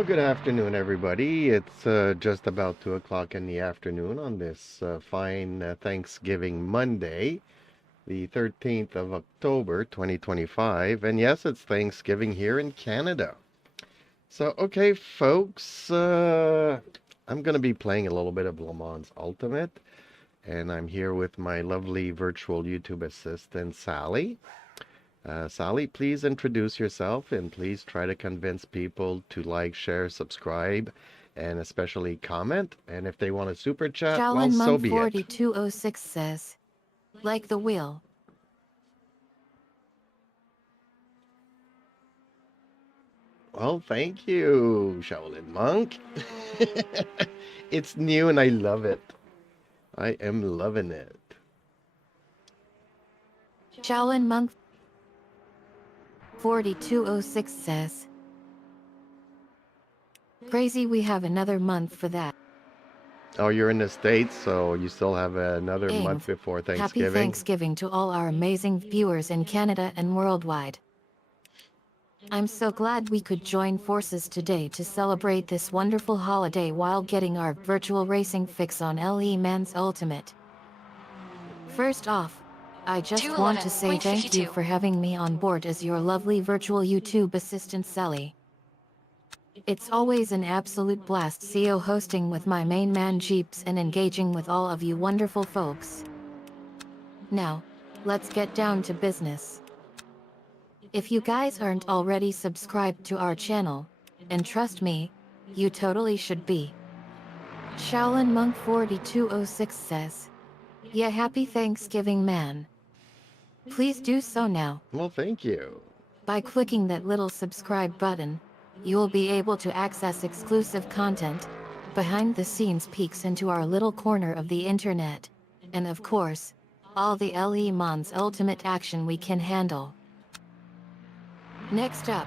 Well, good afternoon, everybody. It's just about 2 o'clock in the afternoon on this fine Thanksgiving Monday, the 13th of October, 2025. And yes, it's Thanksgiving here in Canada. So, okay, folks, I'm going to be playing a little bit of Le Mans Ultimate, and I'm here with my lovely virtual YouTube assistant, Sally. Sally, please introduce yourself and please try to convince people to like, share, subscribe, and especially comment. And if they want a super chat, well, Shaolin so Monk be it. 4206 says, like the wheel. Well, thank you, Shaolin Monk. It's new and I love it. I am loving it. Shaolin Monk 4206 says, crazy we have another month for that. Oh, you're in the States, so you still have another month before Happy Thanksgiving. Thanksgiving to all our amazing viewers in Canada and worldwide. I'm so glad we could join forces today to celebrate this wonderful holiday while getting our virtual racing fix on Le Mans Ultimate. First off, I just want to say thank you for having me on board as your lovely virtual YouTube assistant Sally. It's always an absolute blast CO hosting with my main man Jeeps and engaging with all of you wonderful folks. Now, let's get down to business. If you guys aren't already subscribed to our channel, and trust me, you totally should be. Shaolin Monk 4206 says, yeah, happy Thanksgiving, man. Please do so now. Well, thank you. By clicking that little subscribe button, you'll be able to access exclusive content, behind-the-scenes peeks into our little corner of the internet, and of course, all the Le Mans Ultimate action we can handle. Next up,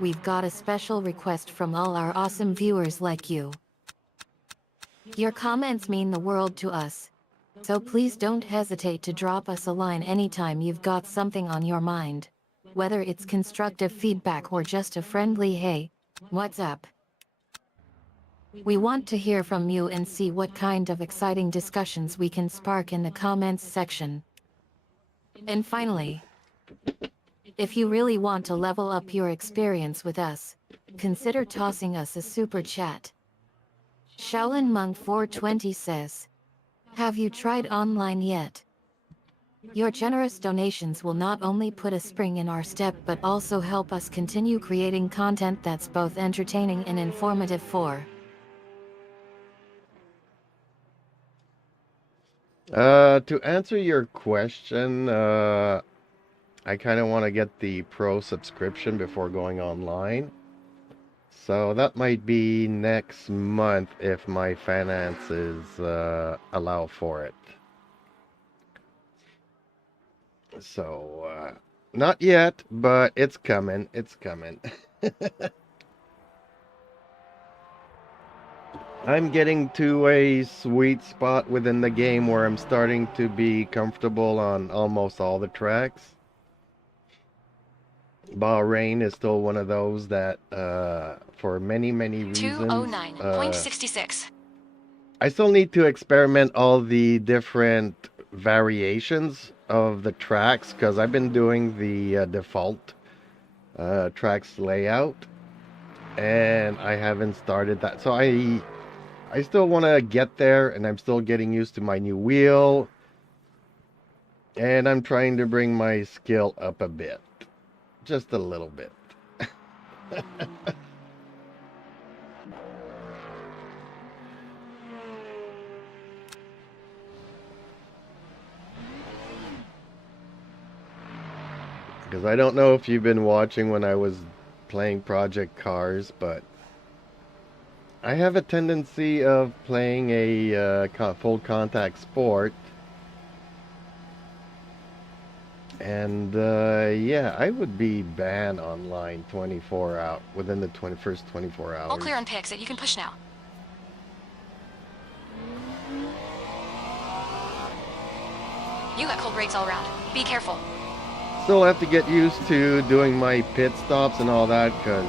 we've got a special request from all our awesome viewers like you. Your comments mean the world to us, so please don't hesitate to drop us a line anytime you've got something on your mind. Whether it's constructive feedback or just a friendly hey, what's up? We want to hear from you and see what kind of exciting discussions we can spark in the comments section. And finally, if you really want to level up your experience with us, consider tossing us a super chat. Shaolin Monk 420 says, have you tried online yet? Your generous donations will not only put a spring in our step but also help us continue creating content that's both entertaining and informative for. To answer your question, I kind of want to get the pro subscription before going online. So that might be next month if my finances allow for it. So, not yet, but it's coming. It's coming. I'm getting to a sweet spot within the game where I'm starting to be comfortable on almost all the tracks. Bahrain is still one of those that, for many reasons, 209.66. I still need to experiment all the different variations of the tracks because I've been doing the default tracks layout and I haven't started that. So I still want to get there and I'm still getting used to my new wheel and I'm trying to bring my skill up a bit. Just a little bit. Because I don't know if you've been watching when I was playing Project Cars, but I have a tendency of playing a full contact sport. And yeah, I would be banned online 24 out within the first 24 hours. All clear on picks that you can push now. You got cold brakes all around. Be careful. Still have to get used to doing my pit stops and all that because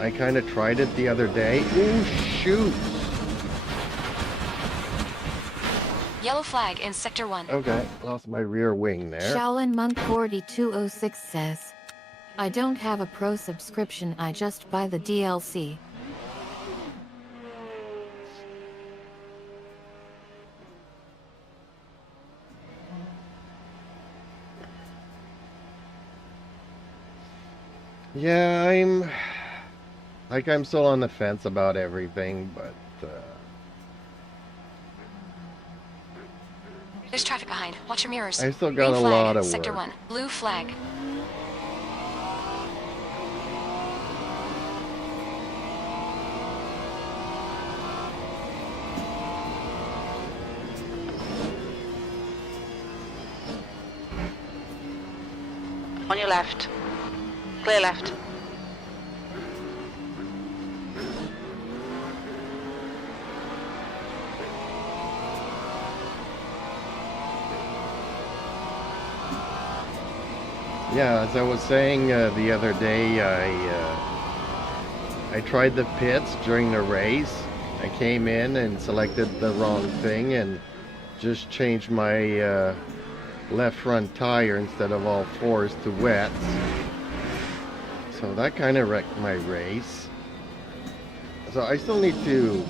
I kind of tried it the other day. Ooh, shoot. Yellow flag in Sector 1. Okay, lost my rear wing there. Shaolin Monk 4206 says, I don't have a pro subscription, I just buy the DLC. Yeah, I'm still on the fence about everything, but There's traffic behind. Watch your mirrors. I still got Green a flag, lot of Sector work. 1. Blue flag. On your left. Clear left. yeah, as I was saying the other day, I tried the pits during the race. I came in and selected the wrong thing and just changed my left front tire instead of all fours to wets. So that kind of wrecked my race. So I still need to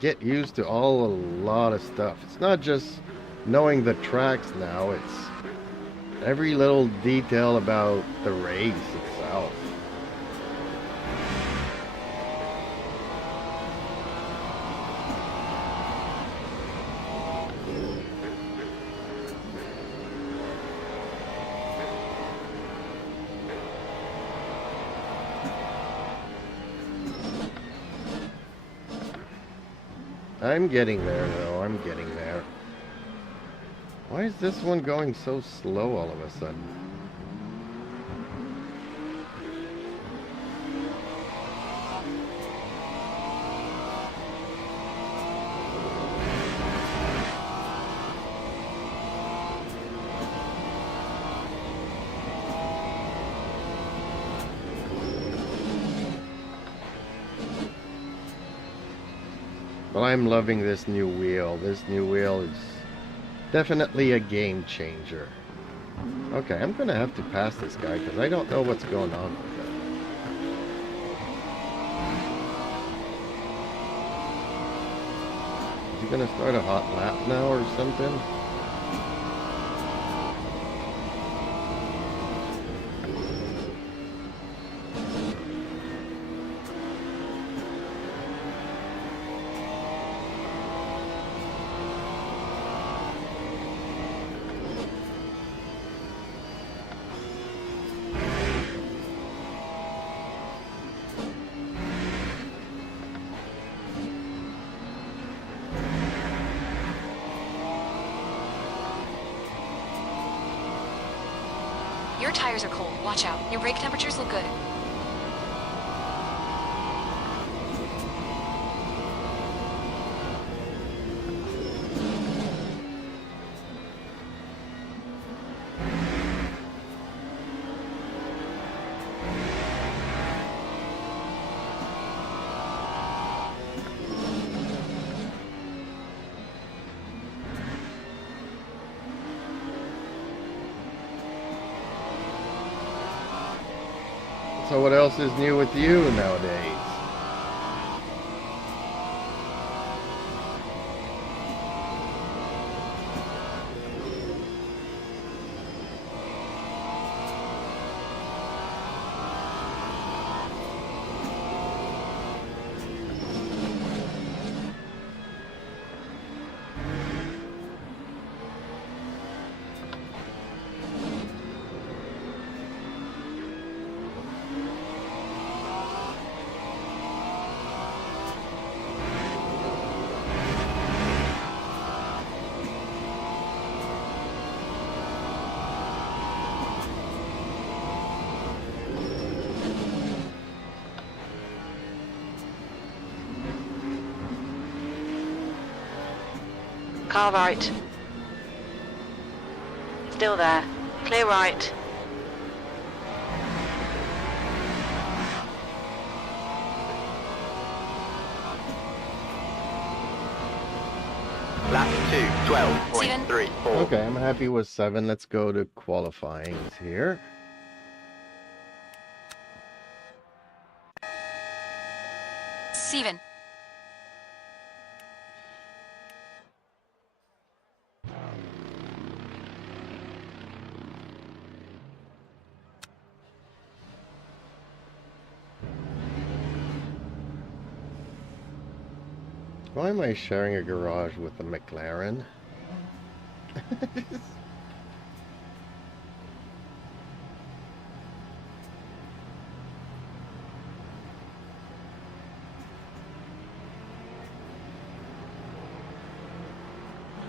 get used to a lot of stuff. It's not just knowing the tracks now, it's every little detail about the race itself. I'm getting there though, I'm getting there. Why is this one going so slow all of a sudden? Well, I'm loving this new wheel. This new wheel is definitely a game changer. Okay, I'm gonna have to pass this guy because I don't know what's going on with it. Is he gonna start a hot lap now or something? Your tires are cold. Watch out. Your brake temperatures look good. So what else is new with you nowadays? Car right. Still there. Clear right. lap 2, 12.34. Okay, I'm happy with 7. Let's go to qualifying here. Steven. Why am I sharing a garage with a McLaren?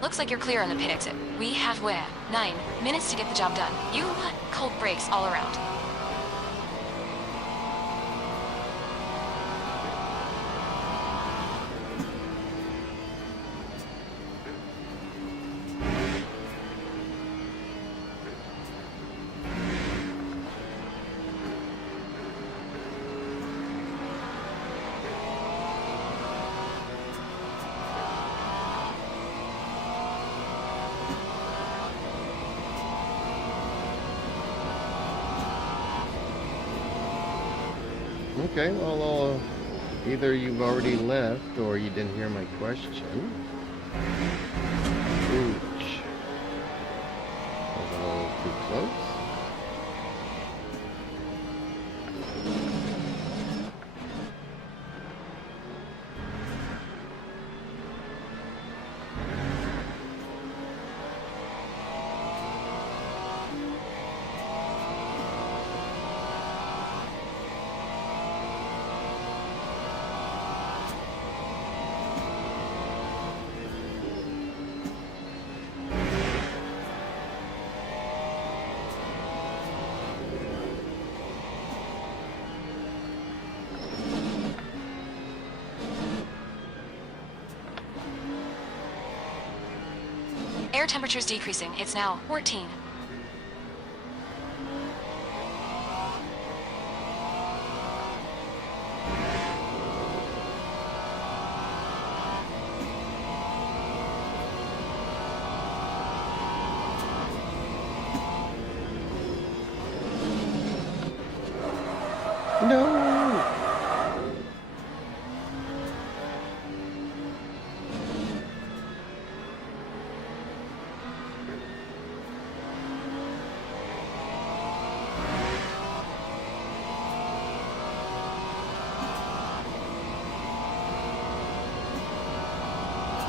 Looks like you're clear on the pit exit. We have 9 minutes to get the job done. You want cold brakes all around. Okay, well, either you've already left or you didn't hear my question. Ouch. That was a little too close. Air temperature's decreasing. It's now 14. No!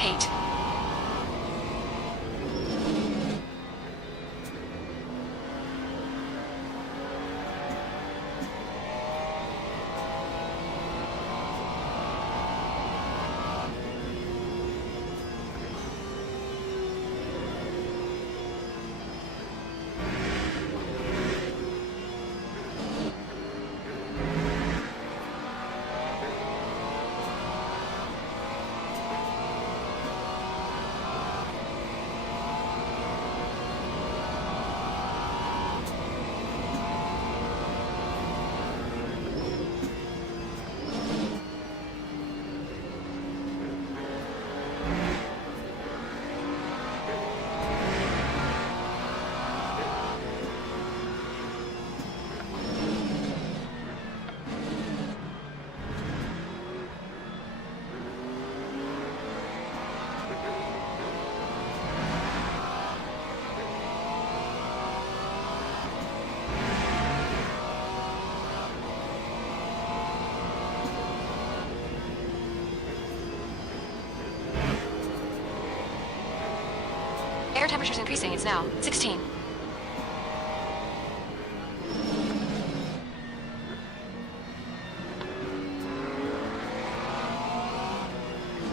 Eight. Air temperature's increasing. It's now 16.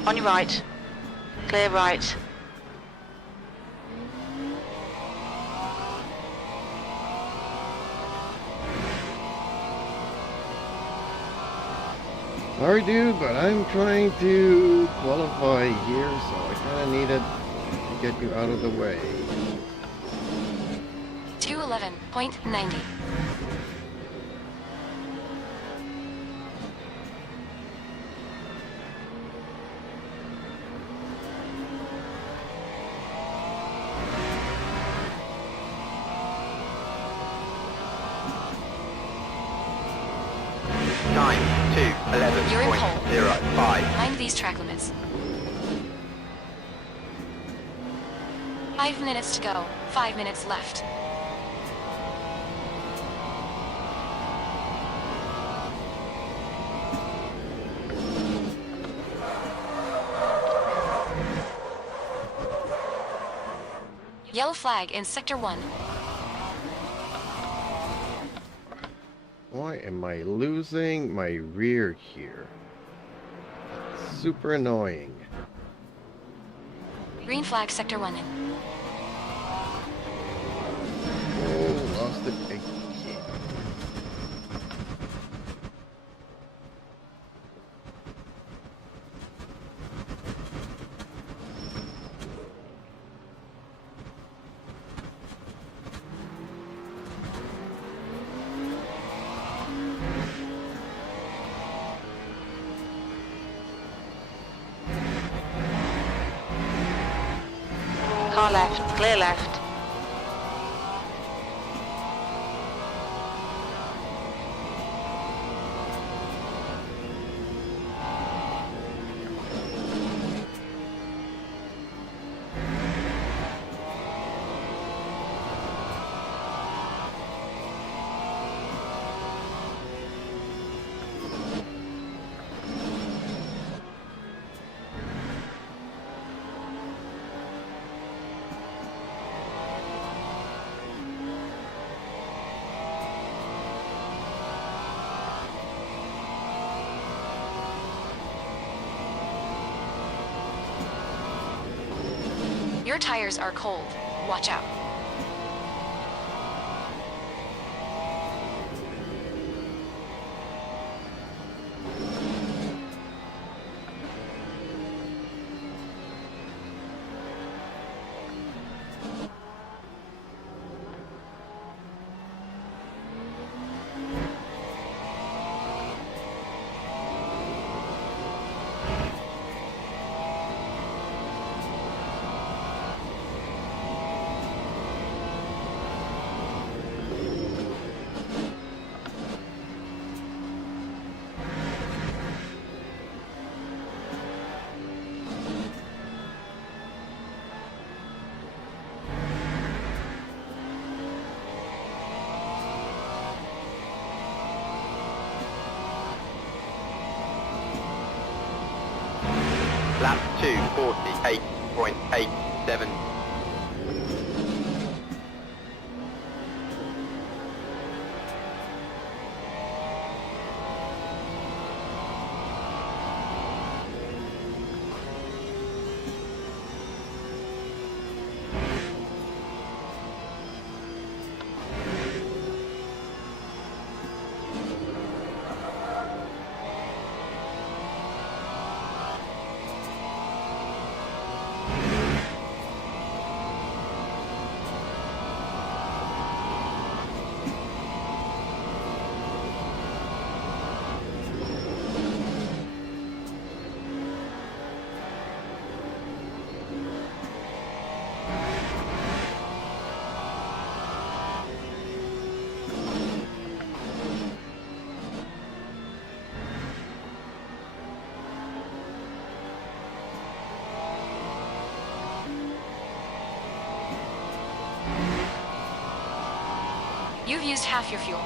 On your right. Clear right. Sorry, dude, but I'm trying to qualify here, so I kind of needed to get you out of the way. 211.90. Please track limits. 5 minutes to go. 5 minutes left. Yellow flag in Sector 1. Why am I losing my rear here? Super annoying. Green flag Sector 1. Oh, lost it again. Car left, clear left. Your tires are cold. Watch out. Lap 2:48.87. You've used half your fuel.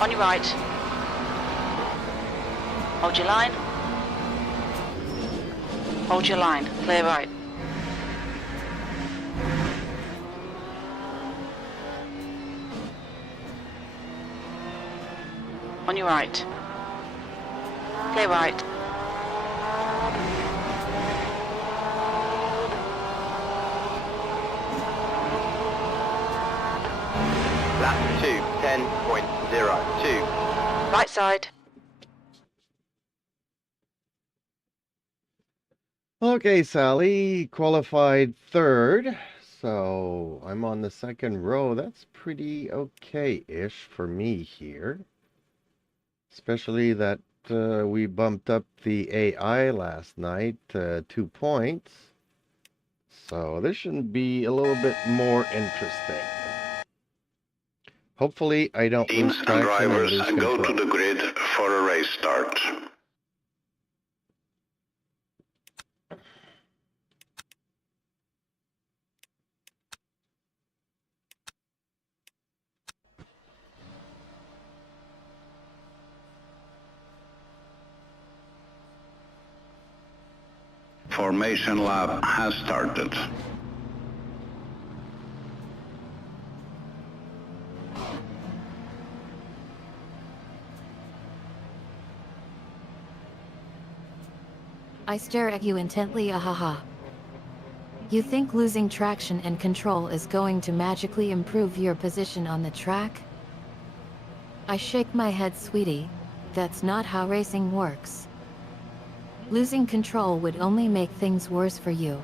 On your right. Hold your line. Hold your line. Clear right. On your right. Clear right. Lap 2, 10.02. Right side. Okay, Sally qualified third, so I'm on the second row. That's pretty okay-ish for me here. Especially that we bumped up the AI last night 2 points. So this should be a little bit more interesting. Hopefully I don't lose Teams and traction and drivers lose go control. to the grid for a race start. Formation lap has started. I stare at you intently, ahaha. You think losing traction and control is going to magically improve your position on the track? I shake my head, sweetie. That's not how racing works. Losing control would only make things worse for you.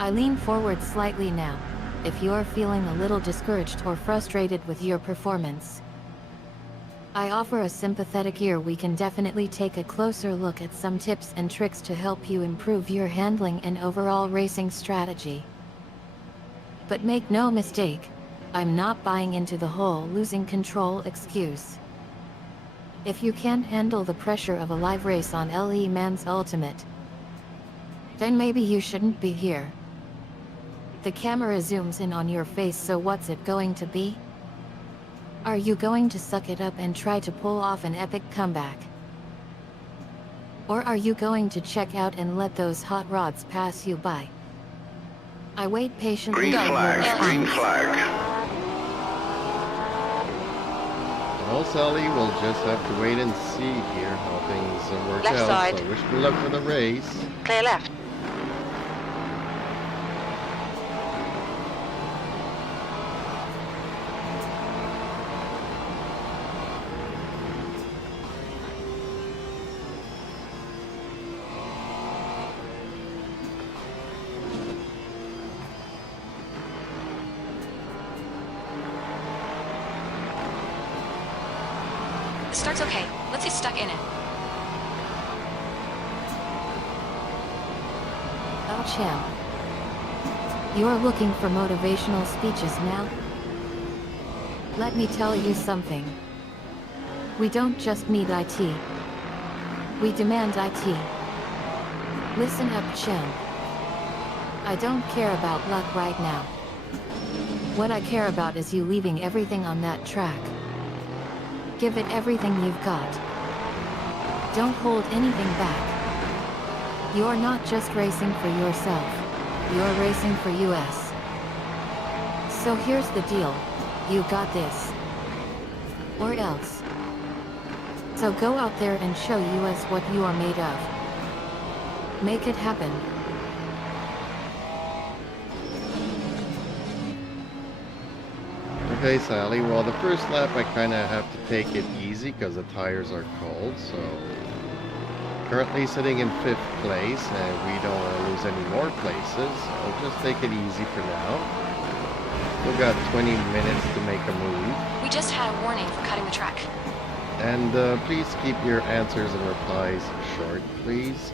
I lean forward slightly now, if you are feeling a little discouraged or frustrated with your performance. I offer a sympathetic ear. We can definitely take a closer look at some tips and tricks to help you improve your handling and overall racing strategy. But make no mistake, I'm not buying into the whole losing control excuse. If you can't handle the pressure of a live race on Le Mans Ultimate, then maybe you shouldn't be here. The camera zooms in on your face, so what's it going to be? Are you going to suck it up and try to pull off an epic comeback? Or are you going to check out and let those hot rods pass you by? I wait patiently Green for your flag, green response. flag. Well, Sally, we'll just have to wait and see here how things work Left out. side. So wish me luck for the race. Clear left. The start's okay. Let's get stuck in it. Oh, champ. You're looking for motivational speeches now? Let me tell you something. We don't just need IT. We demand IT. Listen up, champ. I don't care about luck right now. What I care about is you leaving everything on that track. Give it everything you've got. Don't hold anything back. You're not just racing for yourself. You're racing for US. So here's the deal. You got this. Or else. So go out there and show US what you are made of. Make it happen. Okay, Sally. Well, the first lap I kind of have to take it easy because the tires are cold. So currently sitting in 5th place, and we don't want to lose any more places. I'll just take it easy for now. We've got 20 minutes to make a move. We just had a warning for cutting the track. And please keep your answers and replies short, please.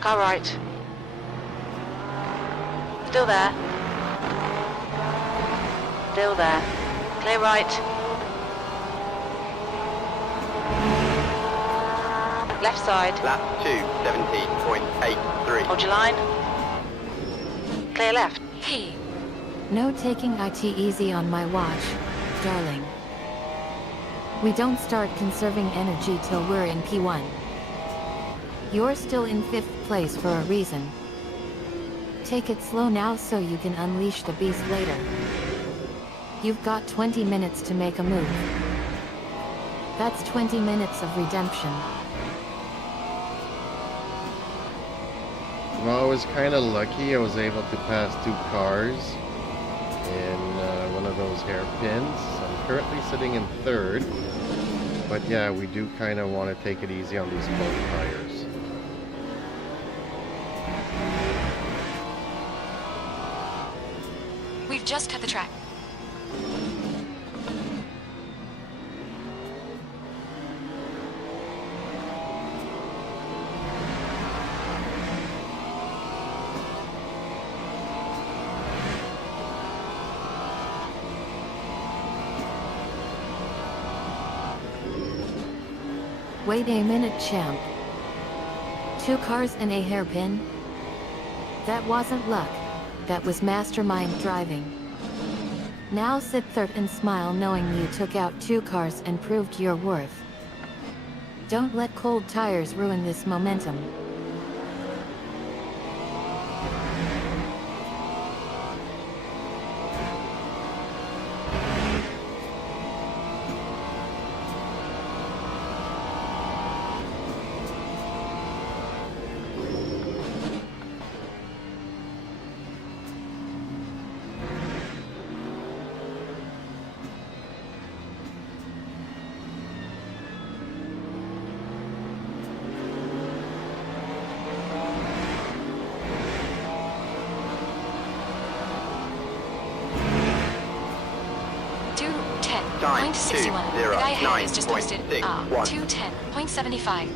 Car right. Still there. Still there. Clear right. Left side. Lap 2, 17.83. Hold your line. Clear left. Hey, No taking it easy on my watch, darling. We don't start conserving energy till we're in P1. You're still in 5th place for a reason. Take it slow now so you can unleash the beast later. You've got 20 minutes to make a move. That's 20 minutes of redemption. Well, I was kind of lucky. I was able to pass 2 cars in one of those hairpins. I'm currently sitting in 3rd. But yeah, we do kind of want to take it easy on these cold tires. we've just cut the track. Wait a minute, champ. 2 cars and a hairpin? That wasn't luck. That was mastermind driving. Now sit third and smile knowing you took out 2 cars and proved your worth. Don't let cold tires ruin this momentum. Time, 2:10.61. 2, The 0, guy ahead 9, is just point, posted 6, 1. 2:10.75.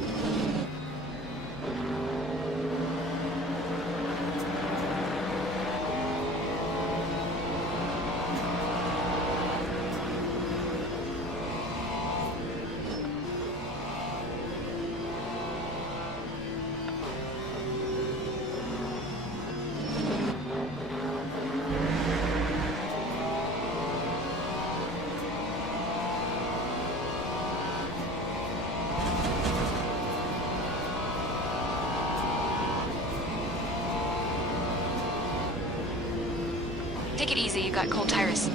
Take it easy, you got cold tires.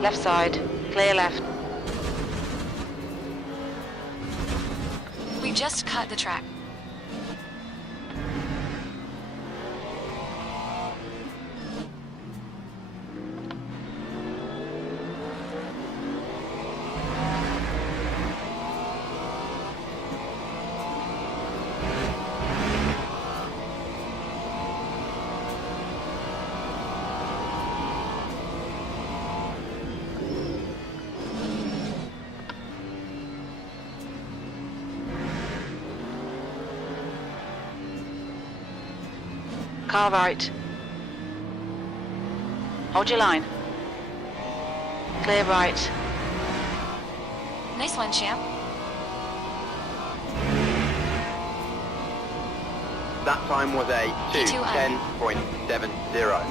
Left side. Clear left. We just cut the track. Car right. Hold your line. Clear right. Nice one, champ. That time was a P2N. 2:10.70.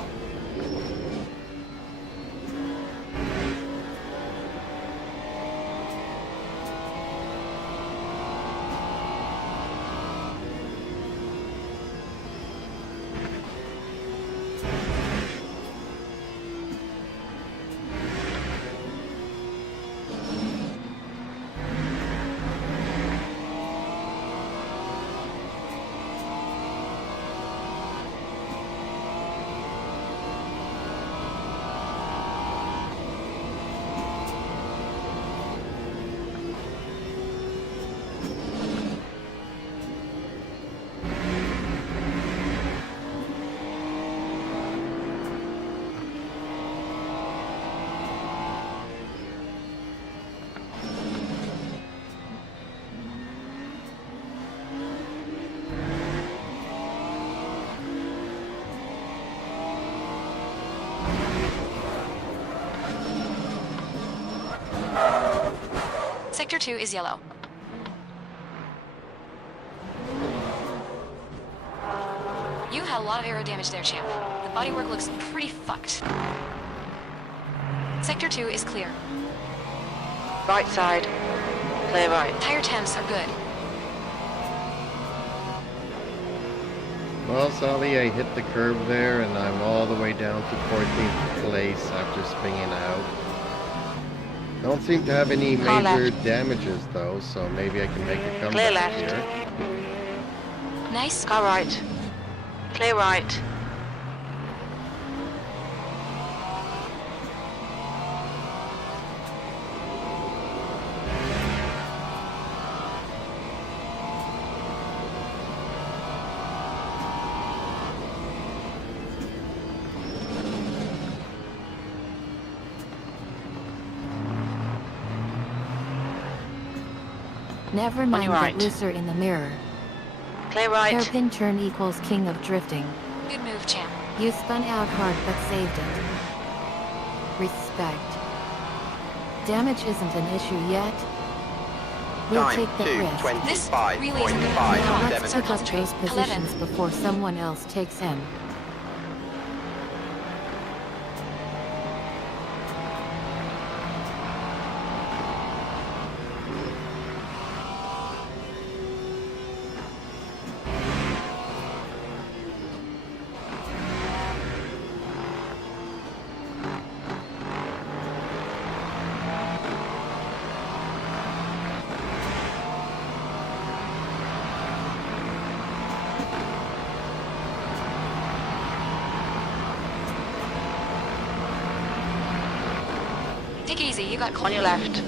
Sector 2 is yellow. You had a lot of aero damage there, champ. The bodywork looks pretty fucked. Sector 2 is clear. Right side. Clear right. Tire temps are good. Well, Sally, I hit the curve there, and I'm all the way down to 14th place after spinning out. Don't seem to have any Car major left. damages, though, so maybe I can make a comeback Clear left. here. Nice. Car right. Clear right. Never mind, your get right. looser in the mirror. Clear right. Hairpin turn equals king of drifting. Good move, champ. You spun out hard but saved it. Respect. Damage isn't an issue yet. We'll Time take that risk. This really isn't good. Now let's 225.57. Pick up concentrate. those positions before someone else takes in. Take it easy, you got On your left.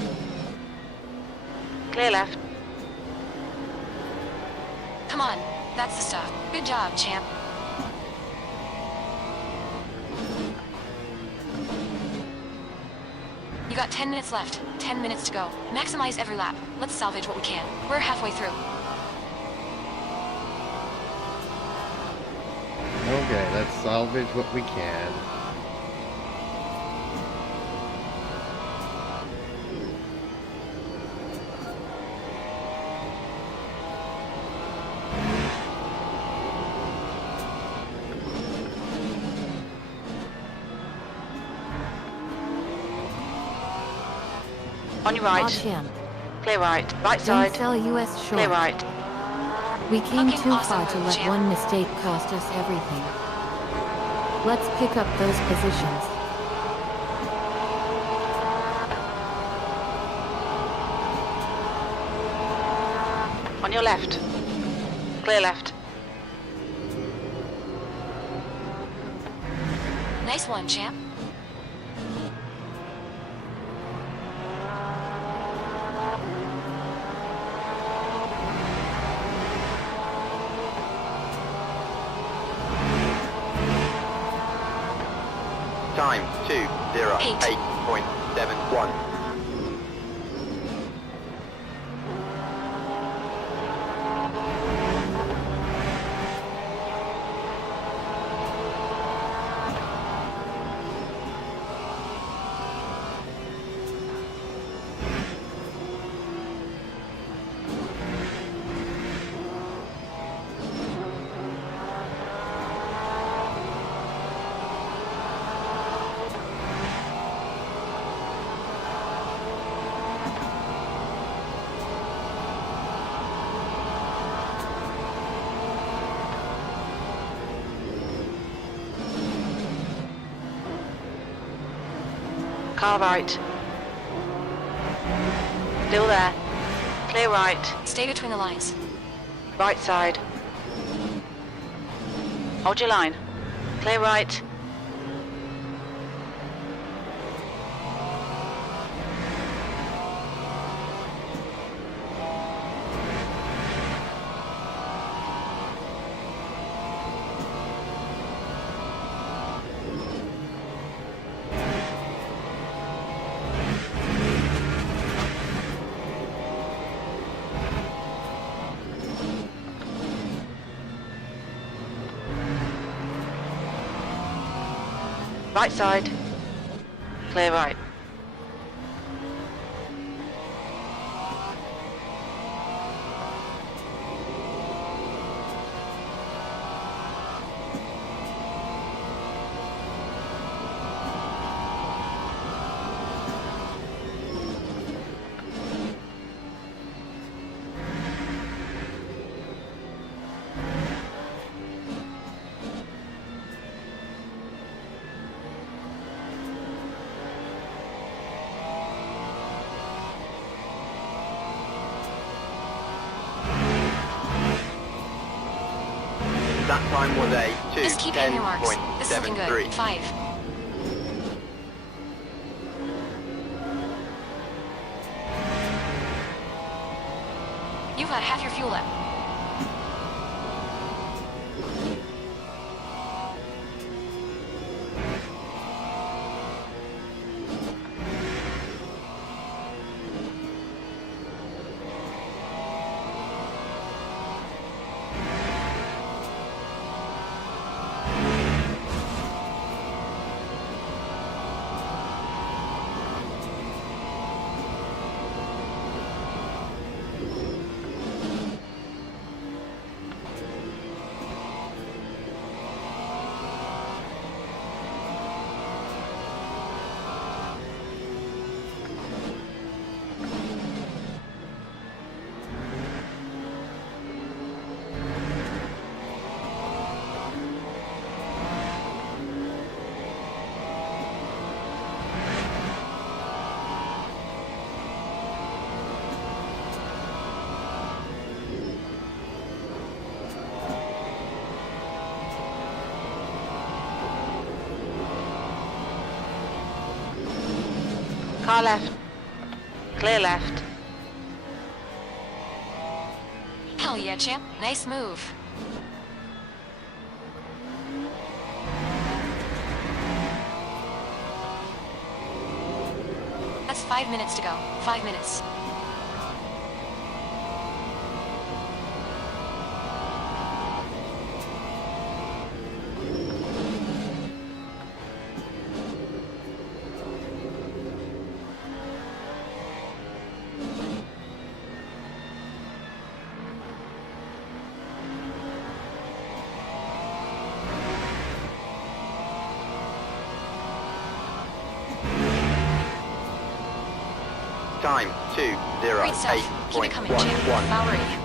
Clear left. Come on, that's the stuff. Good job, champ. You got 10 minutes left. 10 minutes to go. Maximize every lap. Let's salvage what we can. We're halfway through. Okay, let's salvage what we can. On your right. Watch him. Clear right. Right Don't side. sell US short. Clear right. We came Fucking too awesome far to move, let champ. one mistake cost us everything. Let's pick up those positions. On your left. Clear left. Nice one, champ. Time 2:08.71. Car right. Still there. Clear right. Stay between the lines. Right side. Hold your line. Clear right. Right side. Clear right. time was a Just keep hitting your marks. This is looking good. 2:10.73. 5. You've got half your fuel left. Car left. Clear left. Hell yeah, champ. Nice move. That's 5 minutes to go. 5 minutes. Time Great stuff. Keep it coming, champ. 2:08.11. Valerie.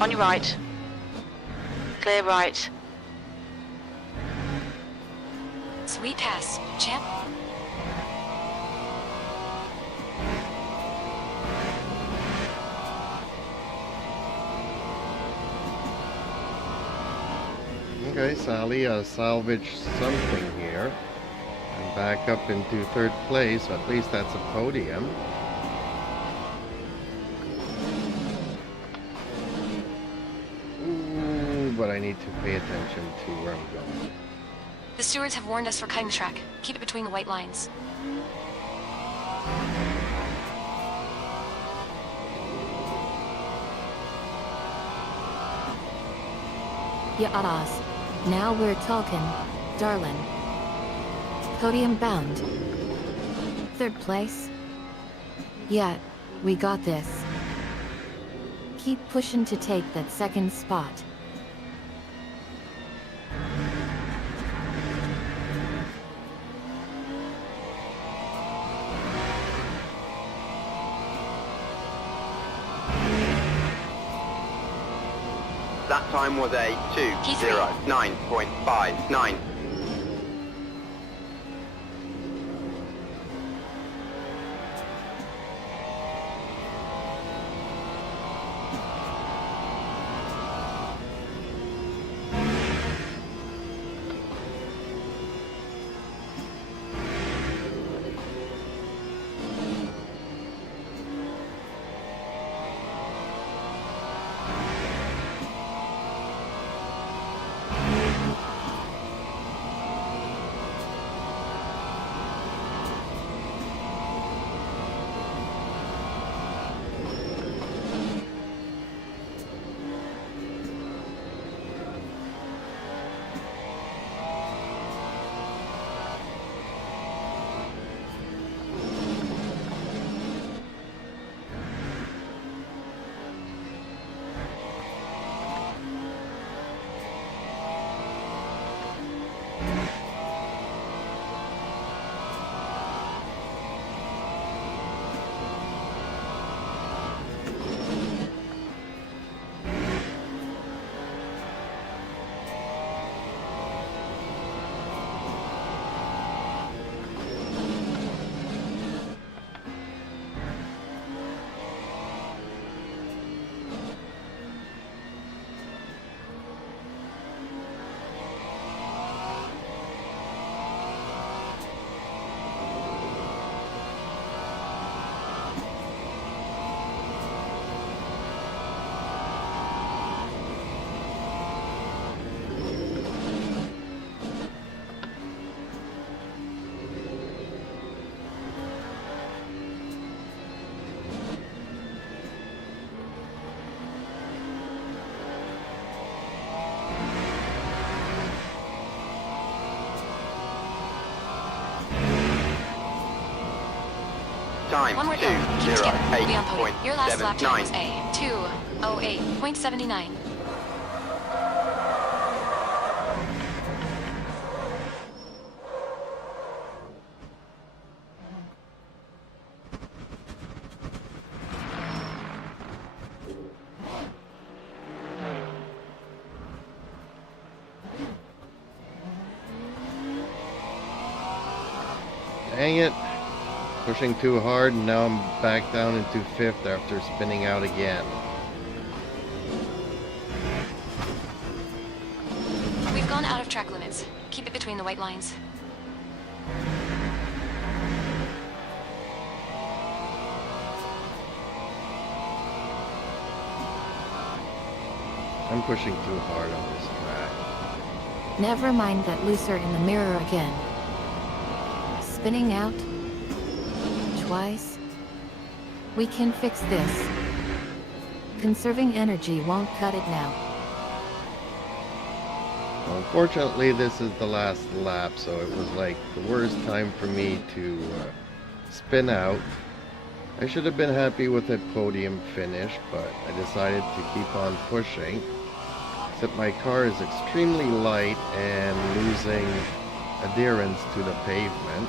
On your right. Clear right. Sweet pass, champ. Okay, Sally, salvage something here. And back up into third place. At least that's a podium. Ooh, but I need to pay attention to where I'm going. The stewards have warned us for cutting the track. Keep it between the white lines. Yadas. Now we're talking, darling. Podium bound. Third place? Yeah, we got this. Keep pushing to take that second spot. That time was a 2:09.59. Time One more down. Keep together. We'll be on podium. Your last lap time was 2:08.79. a 2:08.79. Dang it. Pushing too hard, and now I'm back down into fifth after spinning out again. We've gone out of track limits. Keep it between the white lines. I'm pushing too hard on this track. Never mind that looser in the mirror again. Spinning out? Twice? We can fix this. Conserving energy won't cut it now. Unfortunately, this is the last lap, so it was like the worst time for me to spin out. I should have been happy with a podium finish, but I decided to keep on pushing. Except my car is extremely light and losing adherence to the pavement.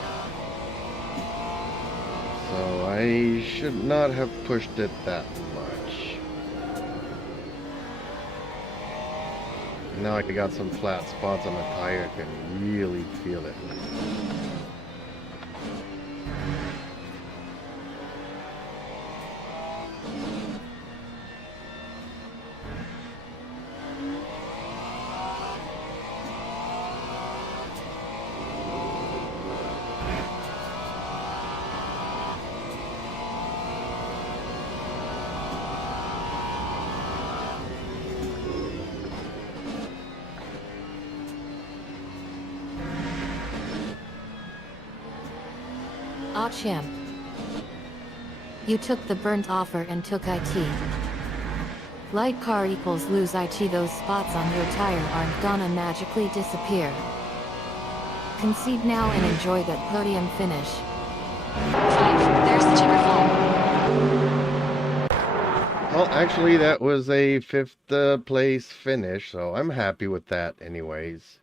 So I should not have pushed it that much. Now I got some flat spots on the tire, I can really feel it. Aw champ. You took the burnt offer and took IT. Light car equals lose IT. Those spots on your tire aren't gonna magically disappear. Concede now and enjoy that podium finish. 5. There's the chipper fall. Well, actually that was a fifth place finish, so I'm happy with that anyways.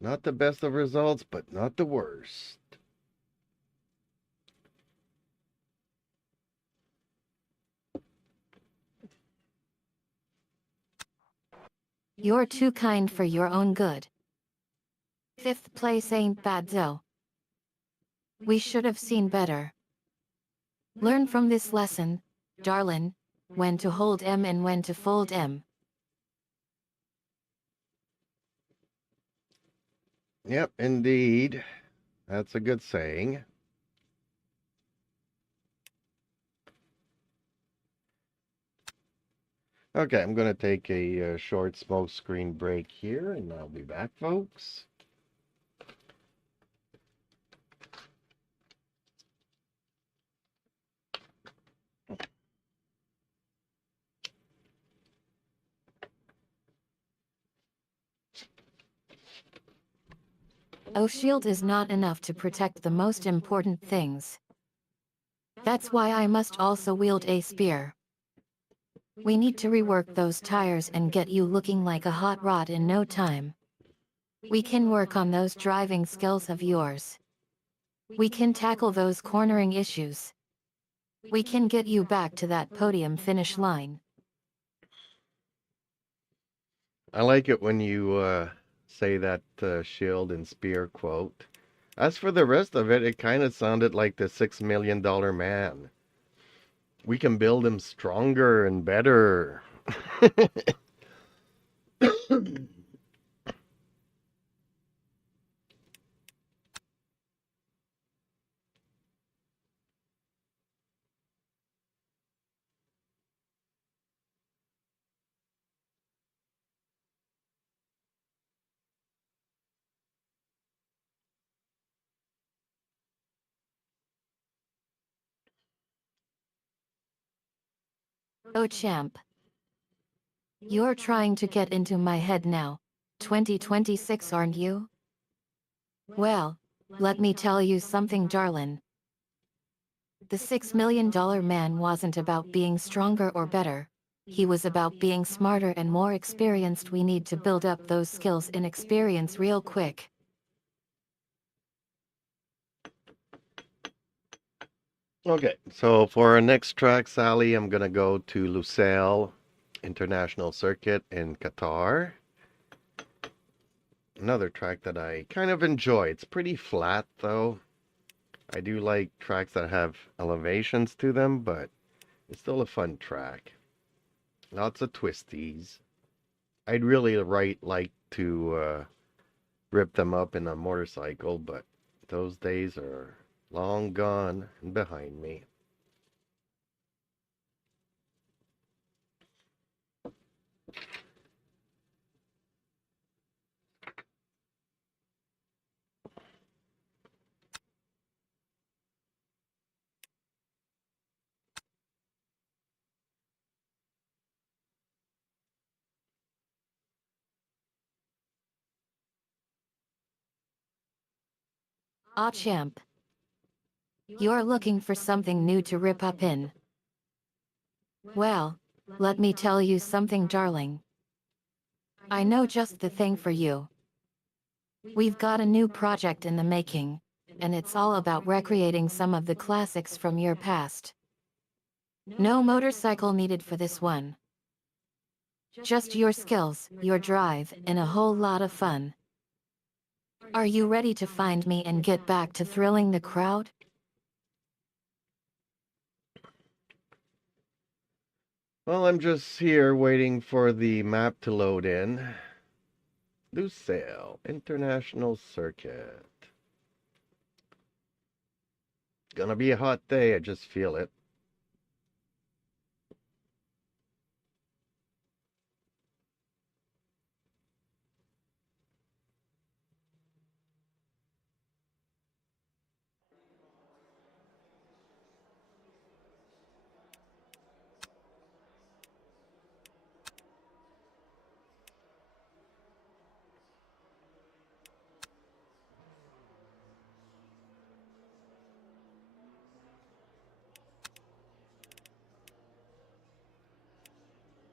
Not the best of results, but not the worst. You're too kind for your own good. Fifth place ain't bad though. We should have seen better. Learn from this lesson, darlin', when to hold M and when to fold M. Yep, indeed. That's a good saying. Okay, I'm going to take a short smoke screen break here, and I'll be back, folks. Oh, shield is not enough to protect the most important things. That's why I must also wield a spear. We need to rework those tires and get you looking like a hot rod in no time. We can work on those driving skills of yours. We can tackle those cornering issues. We can get you back to that podium finish line. I like it when you say that shield and spear quote. As for the rest of it, it kind of sounded like the $6 million man. We can build him stronger and better. Oh champ. You're trying to get into my head now. 2026, aren't you? Well, let me tell you something, darling. The $6 million man wasn't about being stronger or better. He was about being smarter and more experienced. We need to build up those skills and experience real quick. Okay, so for our next track, Sally, I'm gonna go to Lusail International Circuit in Qatar. Another track that I kind of enjoy. It's pretty flat though. I do like tracks that have elevations to them, but it's still a fun track. Lots of twisties. I'd really like to rip them up in a motorcycle, but those days are long gone and behind me. Ah, champ. You're looking for something new to rip up in. Well, let me tell you something, darling. I know just the thing for you. We've got a new project in the making, and it's all about recreating some of the classics from your past. No motorcycle needed for this one. Just your skills, your drive, and a whole lot of fun. Are you ready to find me and get back to thrilling the crowd? Well, I'm just here waiting for the map to load in. Lusail International Circuit. Gonna be a hot day, I just feel it.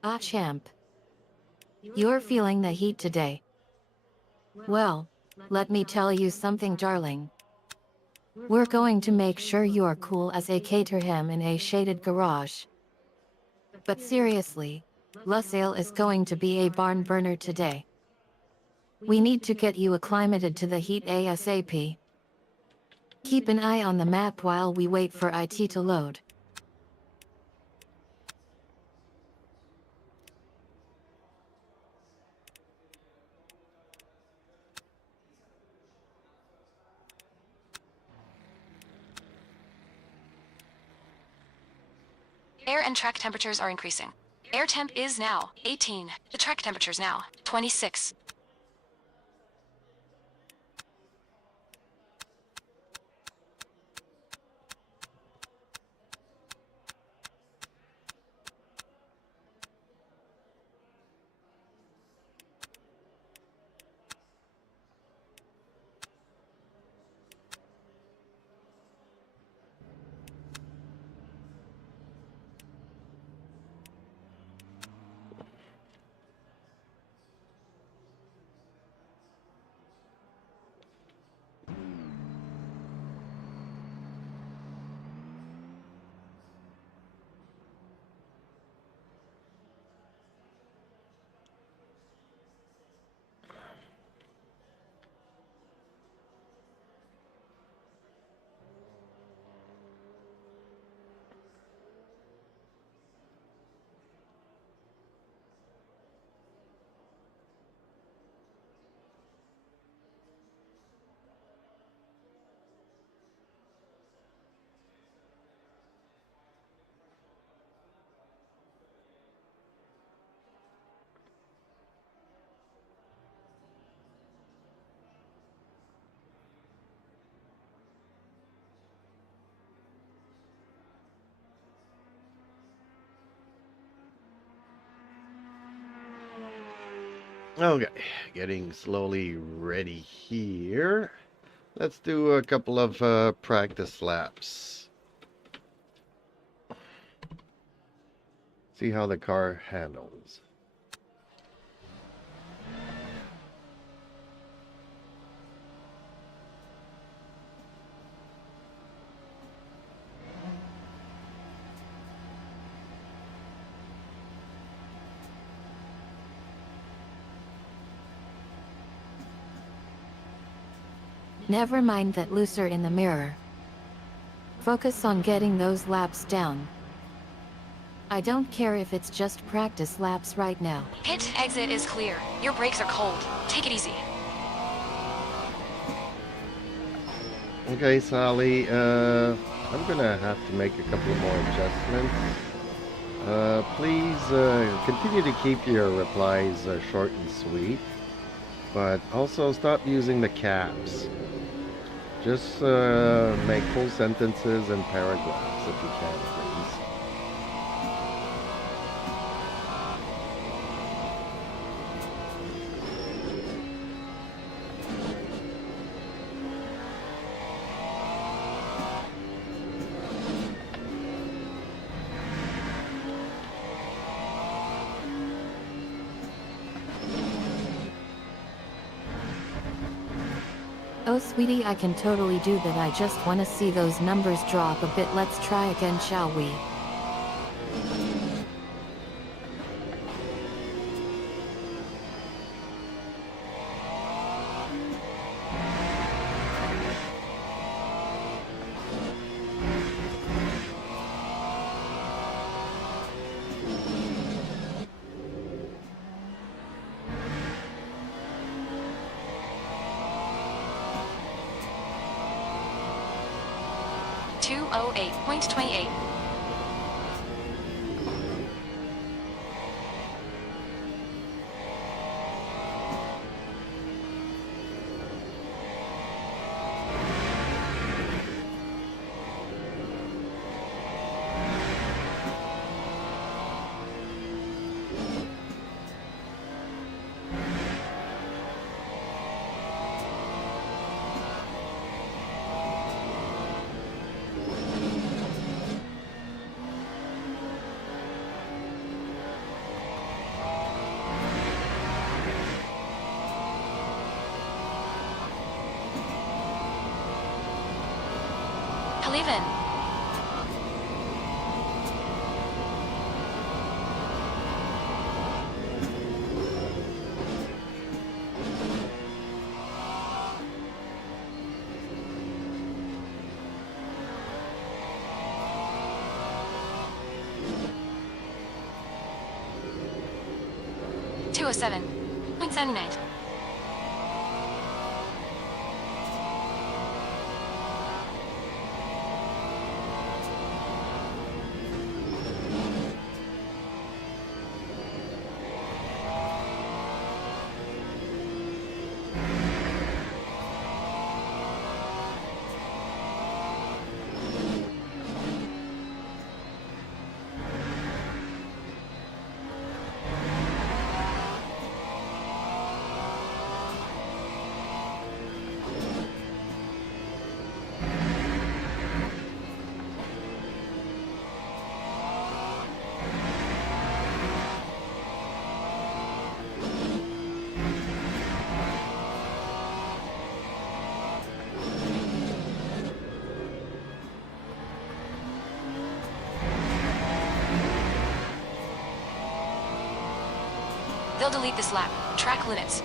Ah, champ. You're feeling the heat today. Well, let me tell you something, darling. We're going to make sure you're cool as a Caterham in a shaded garage. But seriously, Lusail is going to be a barn burner today. We need to get you acclimated to the heat ASAP. Keep an eye on the map while we wait for IT to load. Air and track temperatures are increasing. Air temp is now 18. The track temperature is now 26. Okay, getting slowly ready here. Let's do a couple of practice laps. See how the car handles. Never mind that looser in the mirror. Focus on getting those laps down. I don't care if it's just practice laps right now. Pit exit is clear. Your brakes are cold. Take it easy. Okay, Sally, I'm gonna have to make a couple more adjustments. Please continue to keep your replies short and sweet, but also stop using the caps. Just make full sentences and paragraphs if you can, please. Oh sweetie, I can totally do that. I just wanna see those numbers drop a bit. Let's try again, shall we? .28. Believe in. $207.79. They'll delete this lap. Track limits.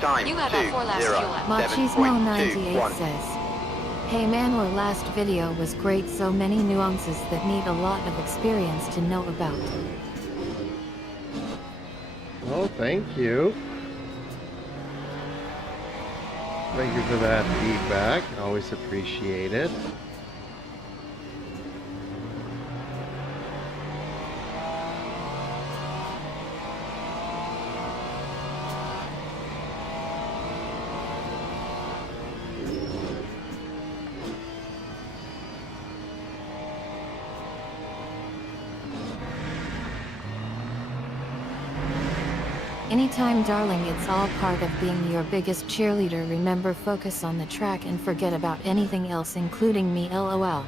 Time You got about 4 laps of fuel left. Machismo98 2:07.21. says, "Hey man, your last video was great, so many nuances that need a lot of experience to know about." Well, thank you. Thank you for that feedback. Always appreciate it. Anytime, darling, it's all part of being your biggest cheerleader. Remember, focus on the track and forget about anything else, including me, lol.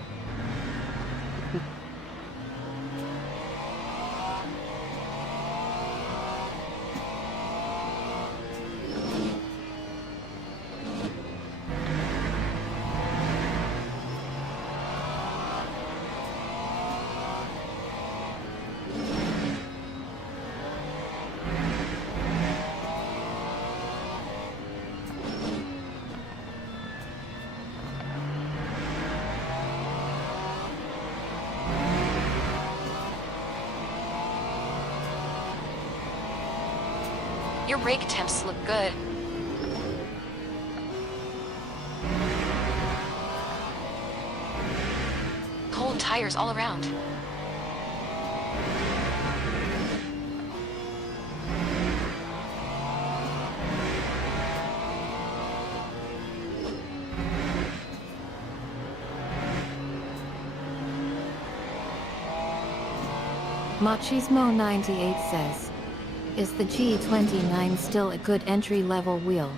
Your brake temps look good. Cold tires all around. Machismo98 says, "Is the G29 still a good entry-level wheel?"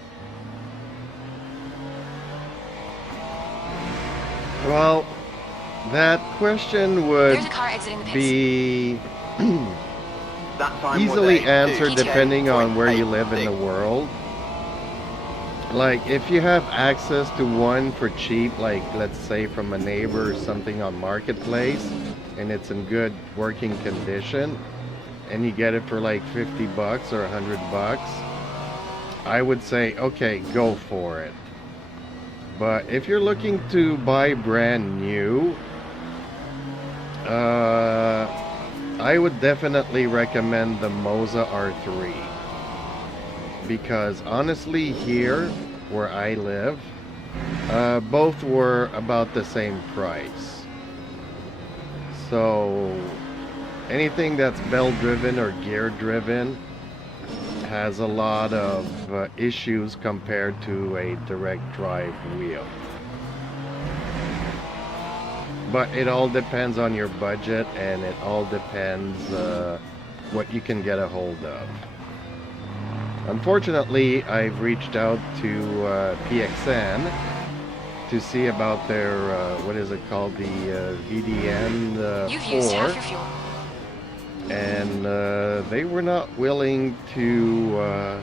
Well, that question would There's a car exiting the pits. be That time easily was a answered 2:10.86. depending on where you live in the world. Like, if you have access to one for cheap, like let's say from a neighbor or something on Marketplace, and it's in good working condition, and you get it for like 50 bucks or 100 bucks, I would say, okay, go for it. But if you're looking to buy brand new, I would definitely recommend the Moza R3. Because honestly, here where I live, both were about the same price. So anything that's bell driven or gear driven has a lot of issues compared to a direct drive wheel. But it all depends on your budget, and it all depends what you can get a hold of. Unfortunately, I've reached out to PXN to see about their, what is it called, the VDN You've used half 4, your fuel. and they were not willing to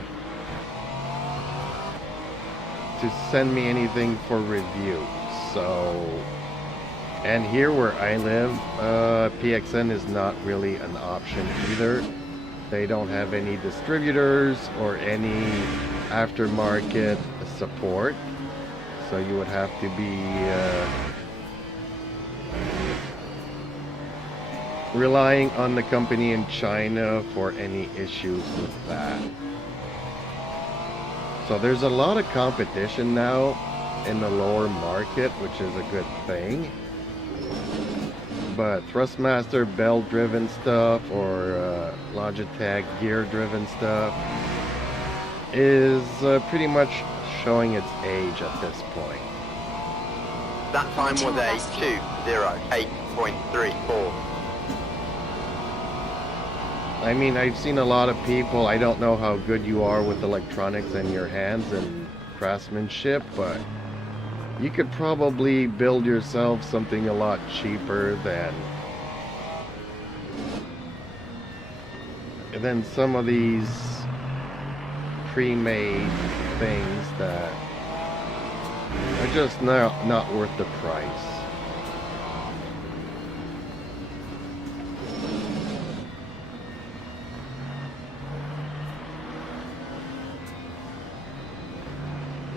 send me anything for review. So, and here where I live, PXN is not really an option either. They don't have any distributors or any aftermarket support, so you would have to be relying on the company in China for any issues with that. So there's a lot of competition now in the lower market, which is a good thing. But Thrustmaster bell-driven stuff or Logitech gear-driven stuff is pretty much showing its age at this point. That time was a 2:08.34. I mean, I've seen a lot of people. I don't know how good you are with electronics in your hands and craftsmanship, but you could probably build yourself something a lot cheaper than some of these pre-made things that are just not worth the price.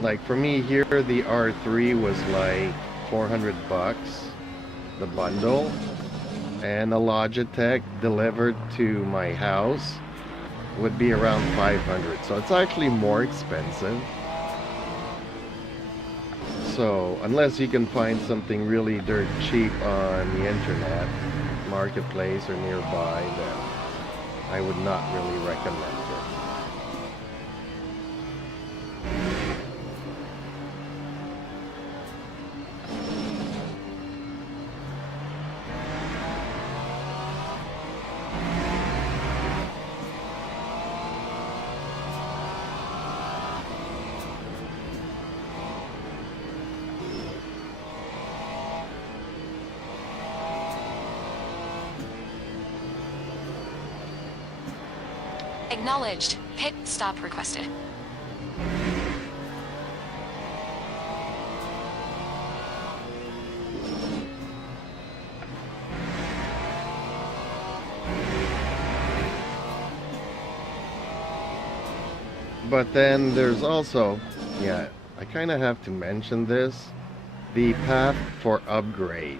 Like for me here, the R3 was like 400 bucks, the bundle, and the Logitech delivered to my house would be around 500. So it's actually more expensive. So unless you can find something really dirt cheap on the internet, marketplace or nearby, then I would not really recommend it. Acknowledged. Pit stop requested. But then there's also, yeah, I kind of have to mention this, the path for upgrades.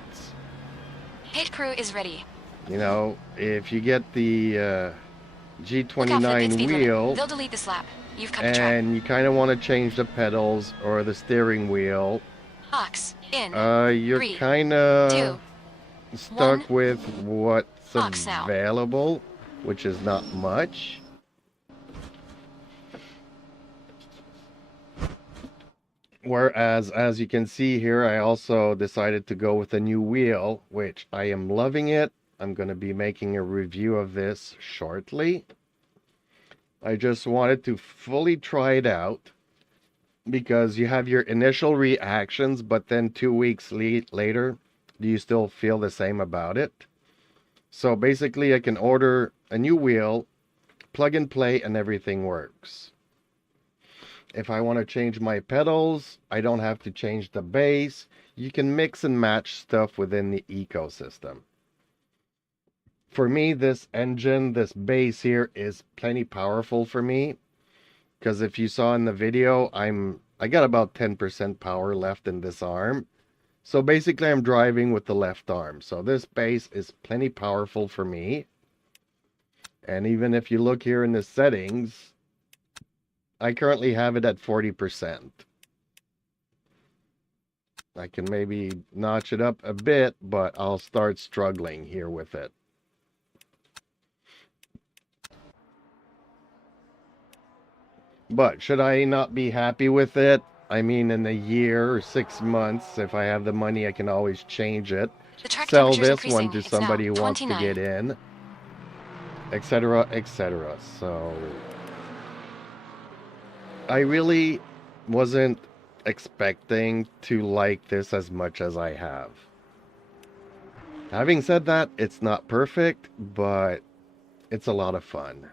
Pit crew is ready. You know, if you get the Look out for the pit G29 speed limit. wheel They'll delete this lap. You've cut the track. and you kind of want to change the pedals or the steering wheel, Ox in. you're 3, kind of 2, stuck 1. with what's Ox now. available, which is not much. Whereas, as you can see here, I also decided to go with a new wheel, which I am loving it. I'm going to be making a review of this shortly. I just wanted to fully try it out because you have your initial reactions, but then 2 weeks later, do you still feel the same about it? So basically, I can order a new wheel, plug and play, and everything works. If I want to change my pedals, I don't have to change the base. You can mix and match stuff within the ecosystem. For me, this engine, this base here is plenty powerful for me. Because if you saw in the video, I got about 10% power left in this arm. So basically I'm driving with the left arm. So this base is plenty powerful for me. And even if you look here in the settings, I currently have it at 40%. I can maybe notch it up a bit, but I'll start struggling here with it. But should I not be happy with it? I mean, in a year or 6 months, if I have the money, I can always change it. The track Sell temperature's this one increasing. to It's now somebody who wants to 29. get in, etc., etc. So I really wasn't expecting to like this as much as I have. Having said that, it's not perfect, but it's a lot of fun.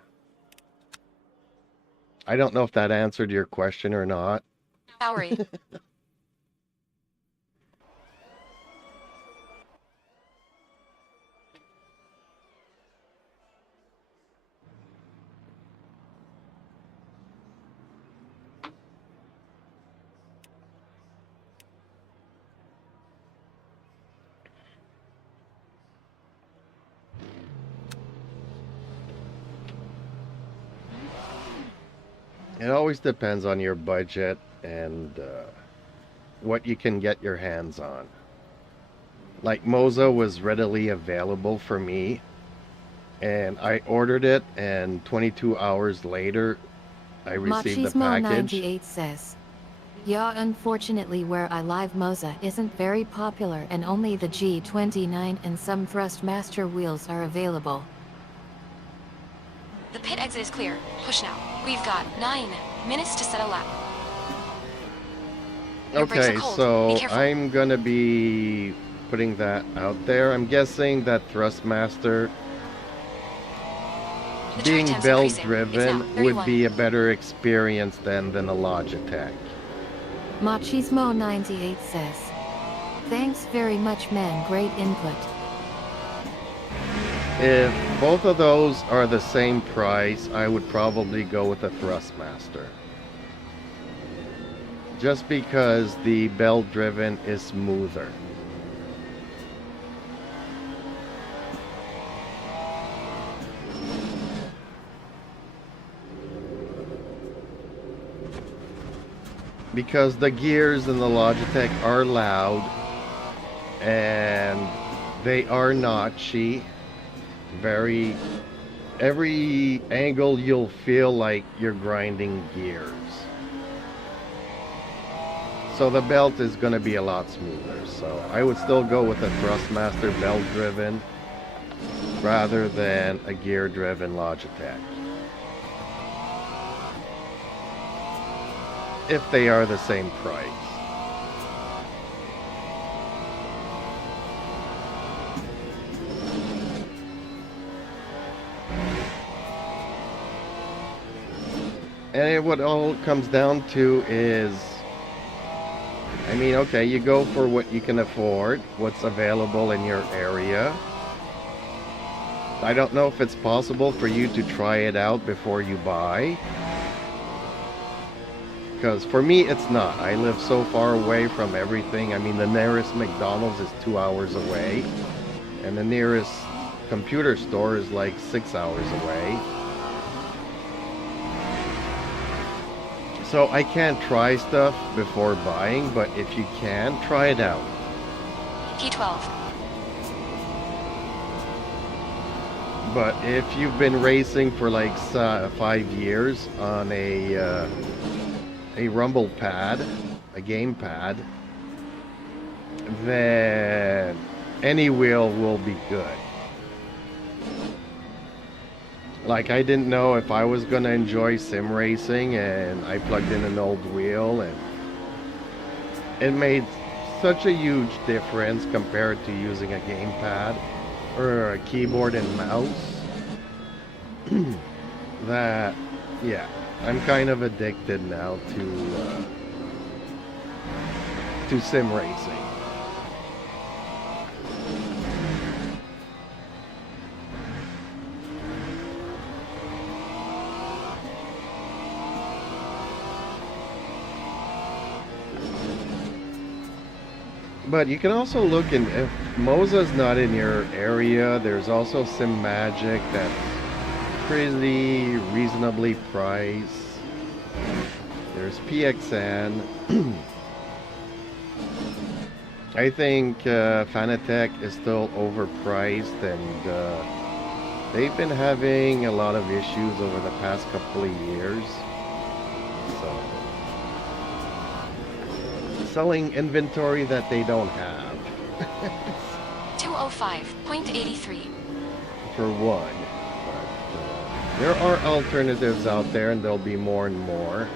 I don't know if that answered your question or not. Bowery. It always depends on your budget and what you can get your hands on. Like Moza was readily available for me, and I ordered it, and 22 hours later I received the package. Machismo98 says, yeah, unfortunately where I live Moza isn't very popular and only the G29 and some Thrustmaster wheels are available. The pit exit is clear. Push now. We've got 9 minutes to set a lap. Your brakes are Okay, cold. so Be careful. I'm gonna be putting that out there. I'm guessing that Thrustmaster, The being track time's belt increasing. driven, It's now would 31. be a better experience than a Logitech. Machismo98 says, thanks very much man, great input. If both of those are the same price, I would probably go with a Thrustmaster. just because the belt driven is smoother. Because the gears in the Logitech are loud and they are notchy. Every angle you'll feel like you're grinding gears. So the belt is going to be a lot smoother. So I would still go with a Thrustmaster belt driven rather than a gear driven Logitech. If they are the same price. And what all comes down to is, I mean, okay, you go for what you can afford, what's available in your area. I don't know if it's possible for you to try it out before you buy. Because for me, it's not. I live so far away from everything. I mean, the nearest McDonald's is 2 hours away. And the nearest computer store is like 6 hours away. So I can't try stuff before buying, but if you can, try it out. P12. But if you've been racing for like 5 years on a rumble pad, a game pad, then any wheel will be good. Like, I didn't know if I was gonna enjoy sim racing, and I plugged in an old wheel, and it made such a huge difference compared to using a gamepad or a keyboard and mouse that, yeah, I'm kind of addicted now to sim racing. But you can also look in, if Moza's not in your area, there's also Sim Magic that's pretty reasonably priced. There's PXN. I think Fanatec is still overpriced, and they've been having a lot of issues over the past couple of years. So, selling inventory that they don't have. 205.83. For one. But, there are alternatives out there, and there'll be more and more.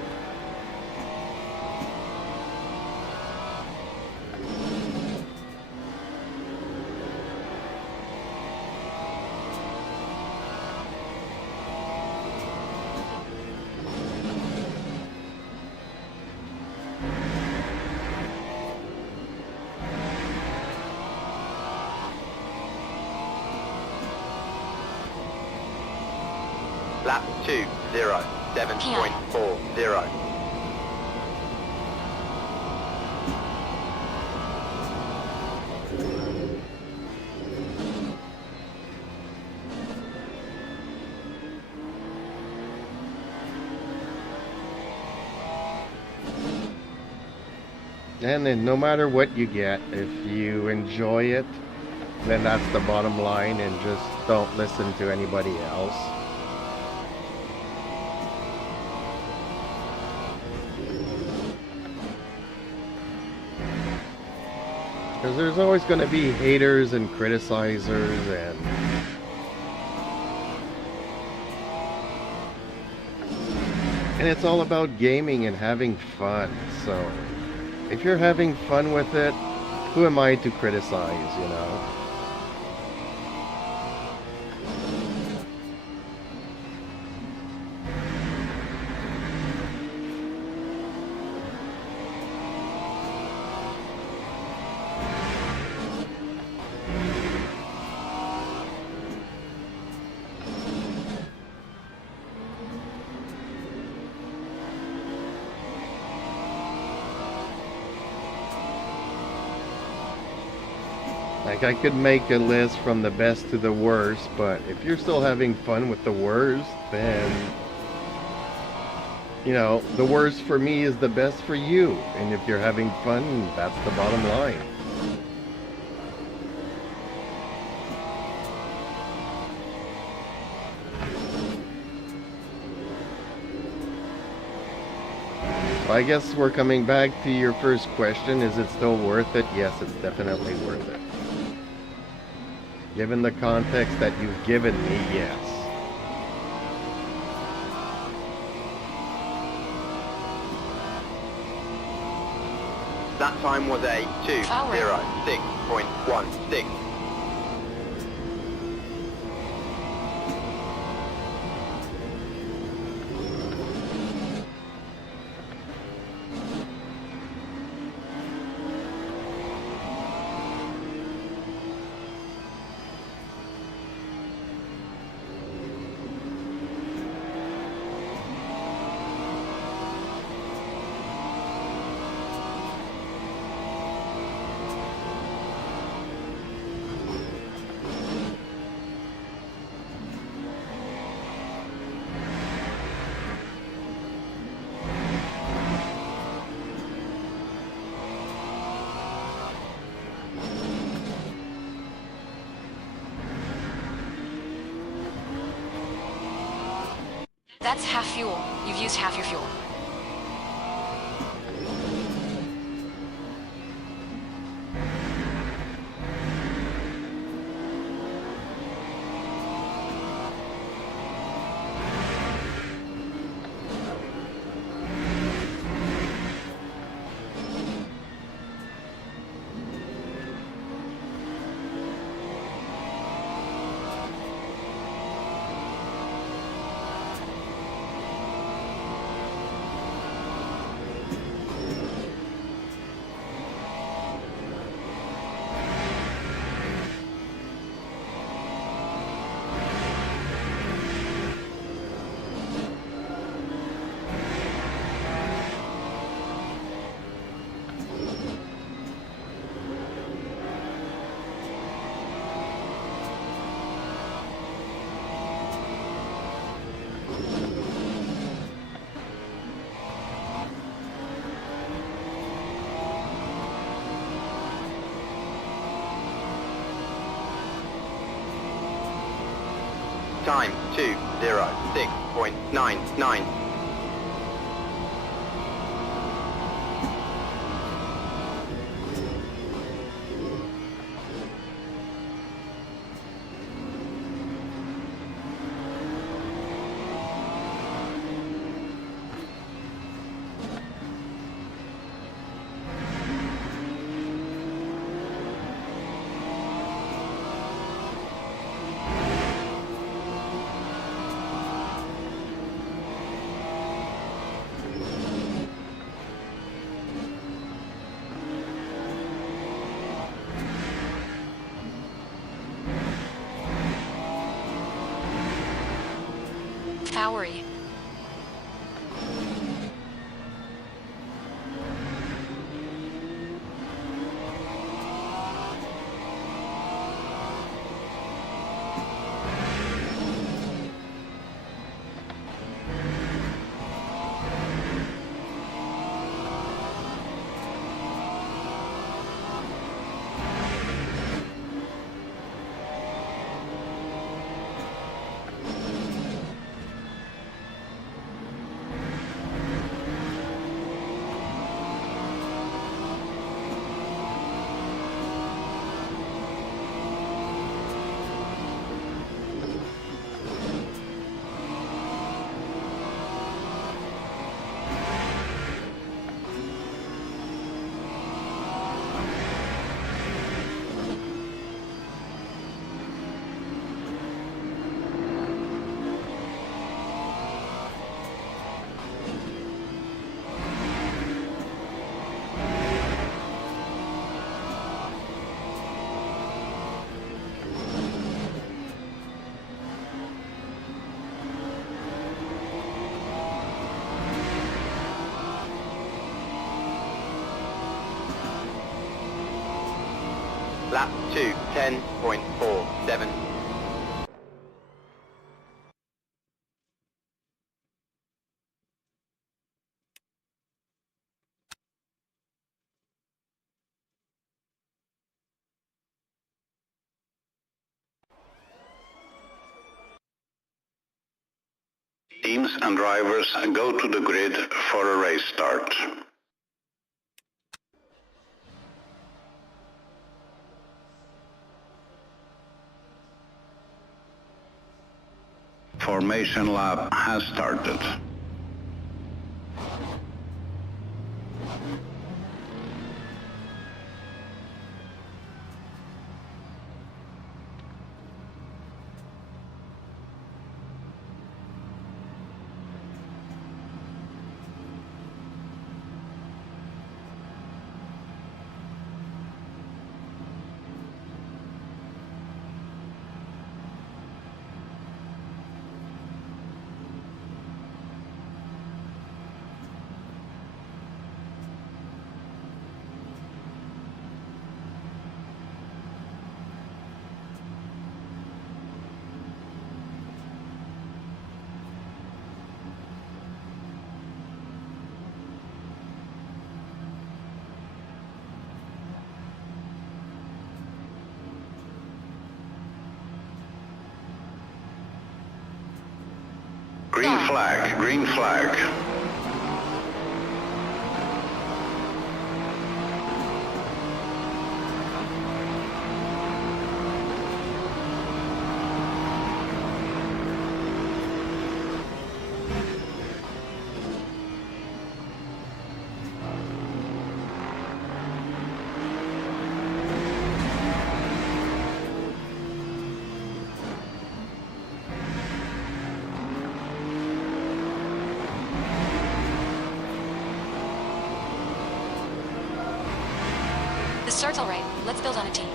Lap 2-0, 7.40. And then no matter what you get, if you enjoy it, then that's the bottom line, and just don't listen to anybody else. Because there's always going to be haters and criticizers, and it's all about gaming and having fun. So if you're having fun with it, who am I to criticize, you know? Like, I could make a list from the best to the worst, but if you're still having fun with the worst, then, you know, the worst for me is the best for you. And if you're having fun, that's the bottom line. So I guess we're coming back to your first question. Is it still worth it? Yes, it's definitely worth it. Given the context that you've given me, yes. That time was a 2:06.16. That's half fuel. You've used half your fuel. Time 2:06.99. Bowery. Lap 2, 10.47. Teams and drivers go to the grid for a race start. Formation lap has started. Green flag, green flag. The start's all right. Let's build on a team.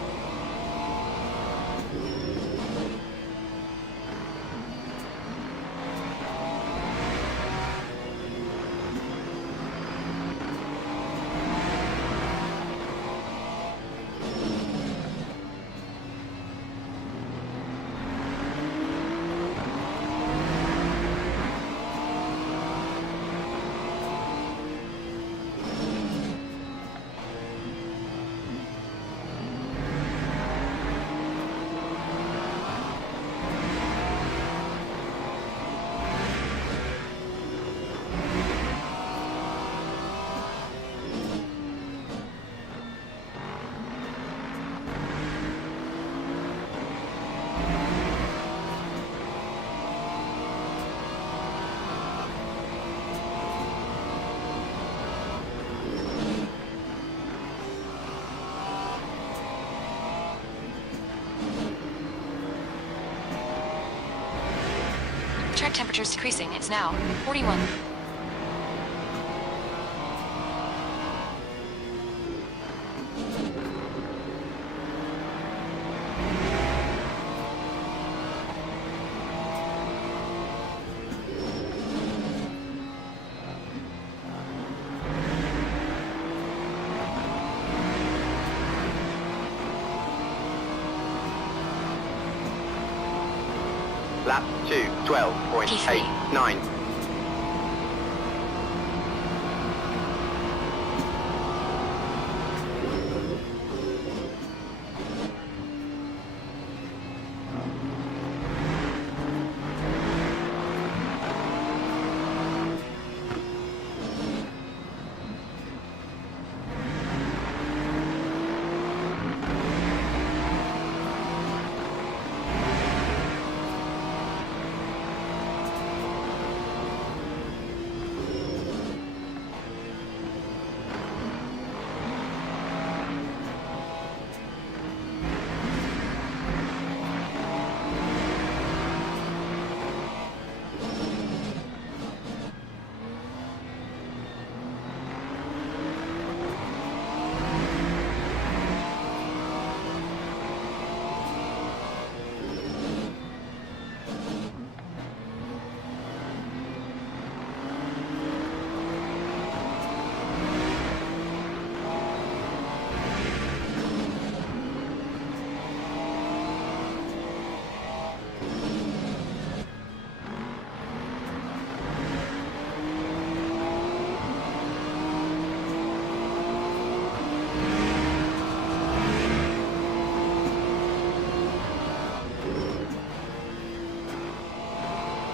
Track temperature's decreasing. It's now 41. Lap 2, 12.89.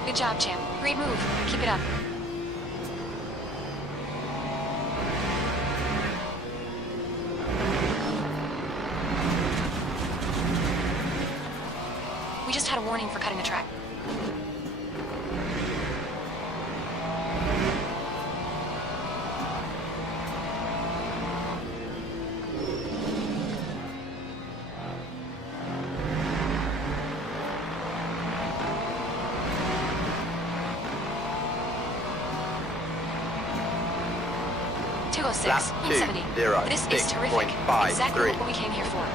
Good job, champ. Great move. Keep it up. We just had a warning for cutting the track. Lap 170. 2, This is terrific. 6.53. Exactly what we came here for.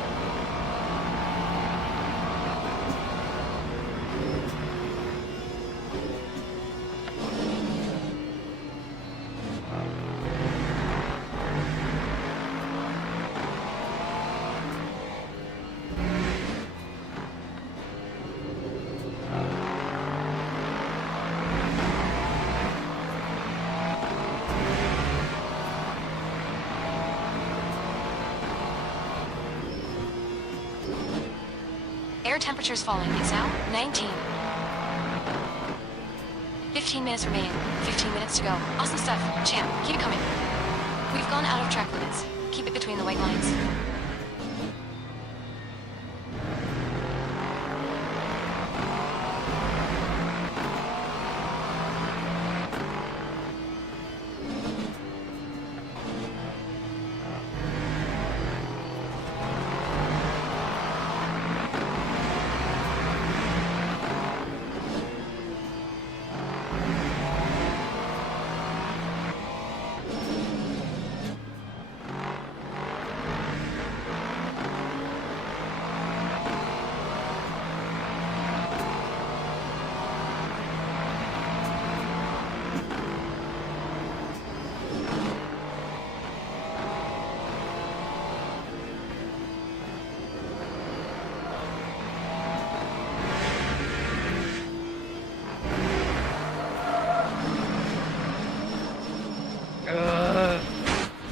Air temperature's falling. It's now 19. 15 minutes remaining. 15 minutes to go. Awesome stuff. Champ, keep it coming. We've gone out of track limits. Keep it between the white lines.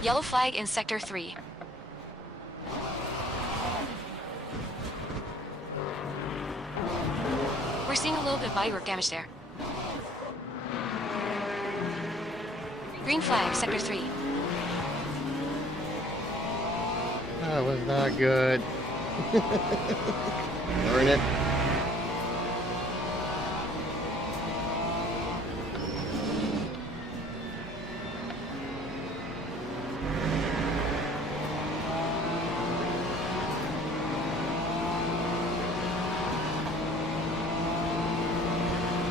Yellow flag in Sector 3. We're seeing a little bit of bodywork damage there. Green flag, Sector 3. That was not good. Darn it.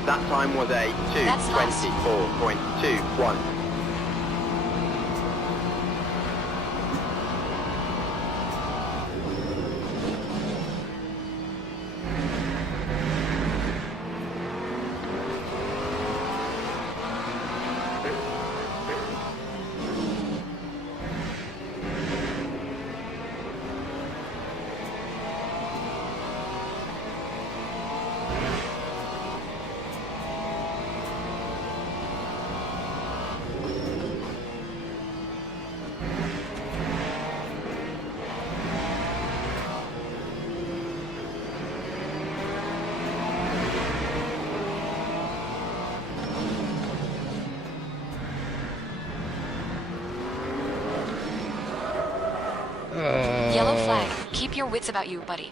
That time was a That's last. 2:24.21. Yellow flag. Keep your wits about you, buddy.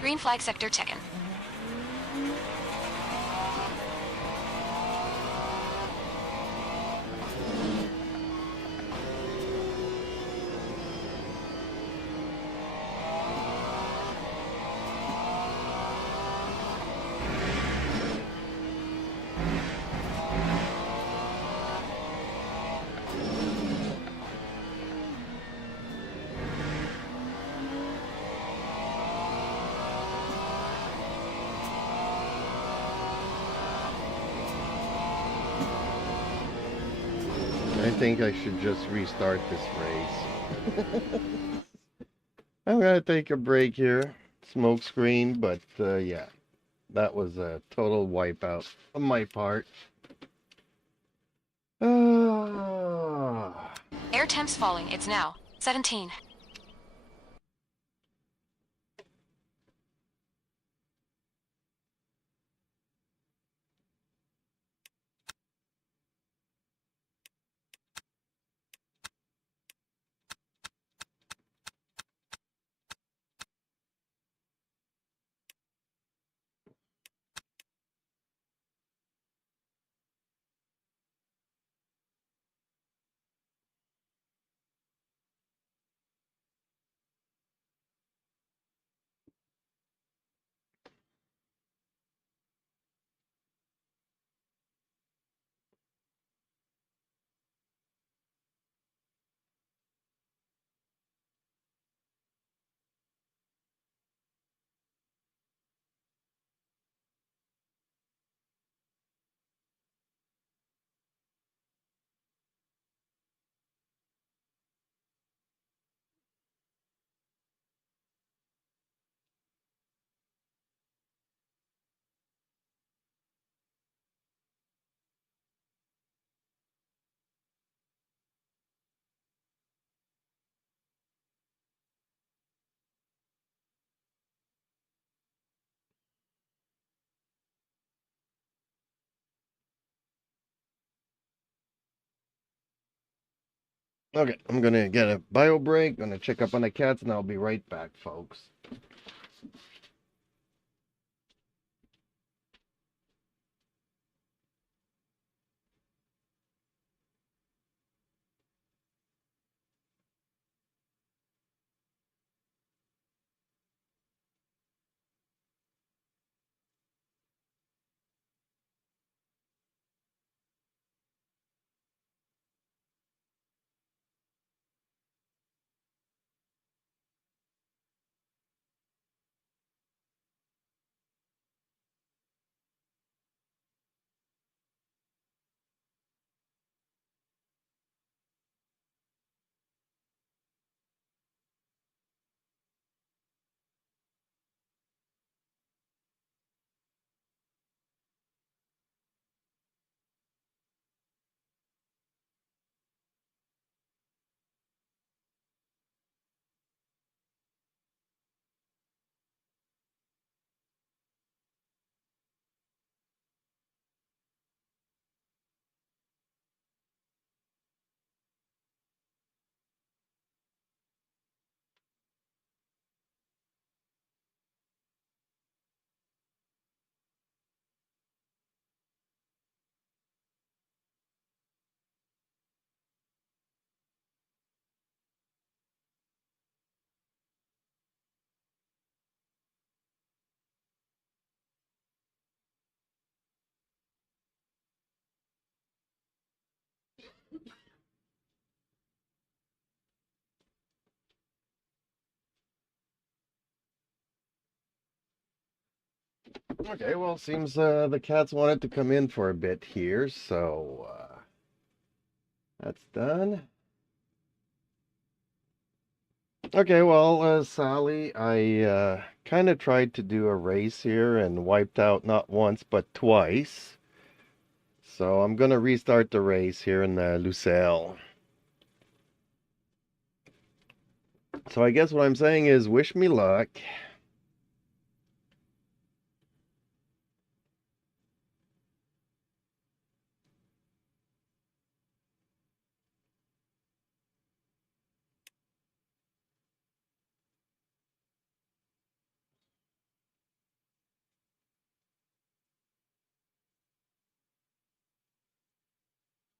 Green flag sector taken. I think I should just restart this race. I'm gonna take a break here. Smoke screen, but yeah, that was a total wipeout on my part. Air Air temp's falling. It's now 17. Okay, I'm gonna get a bio break, gonna check up on the cats, and I'll be right back, folks. Okay, well, seems the cats wanted to come in for a bit here, so that's done. Okay, well, Sally, I kind of tried to do a race here and wiped out not once but twice. So I'm gonna restart the race here in Lucelle. So I guess what I'm saying is wish me luck.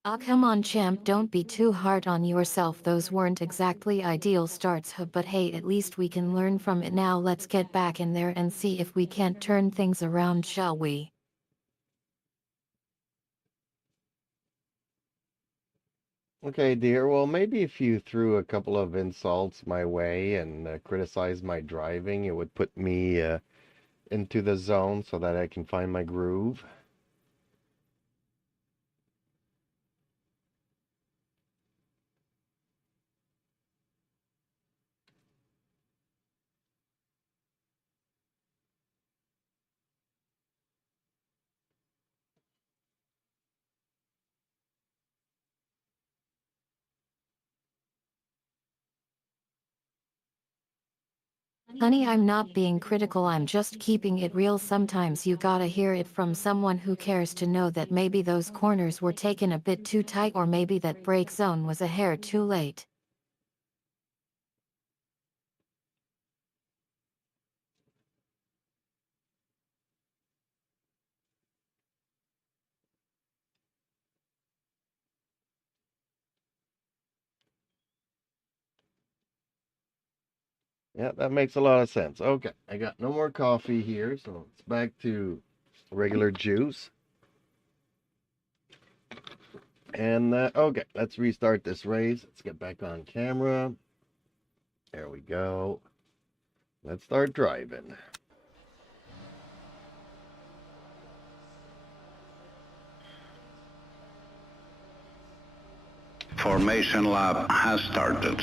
Ah, come on, champ, don't be too hard on yourself. Those weren't exactly ideal starts, but hey, at least we can learn from it. Now let's get back in there and see if we can't turn things around, shall we? Okay, dear. Well, maybe if you threw a couple of insults my way and criticized my driving, it would put me into the zone so that I can find my groove. Honey, I'm not being critical, I'm just keeping it real. Sometimes you gotta hear it from someone who cares to know that maybe those corners were taken a bit too tight, or maybe that brake zone was a hair too late. Yeah, that makes a lot of sense. Okay, I got no more coffee here, so it's back to regular juice. And okay, let's restart this race. Let's get back on camera. There we go. Let's start driving. Formation lap has started.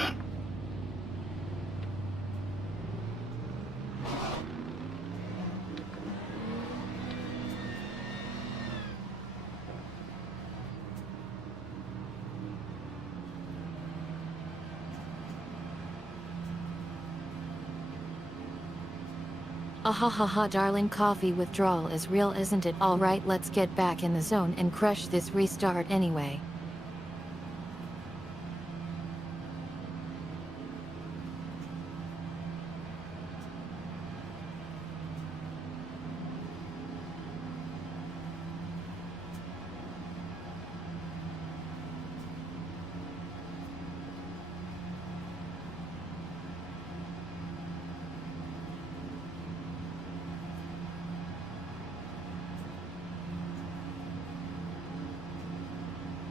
Ahahaha, darling, coffee withdrawal is real, isn't it? Alright, let's get back in the zone and crush this restart anyway.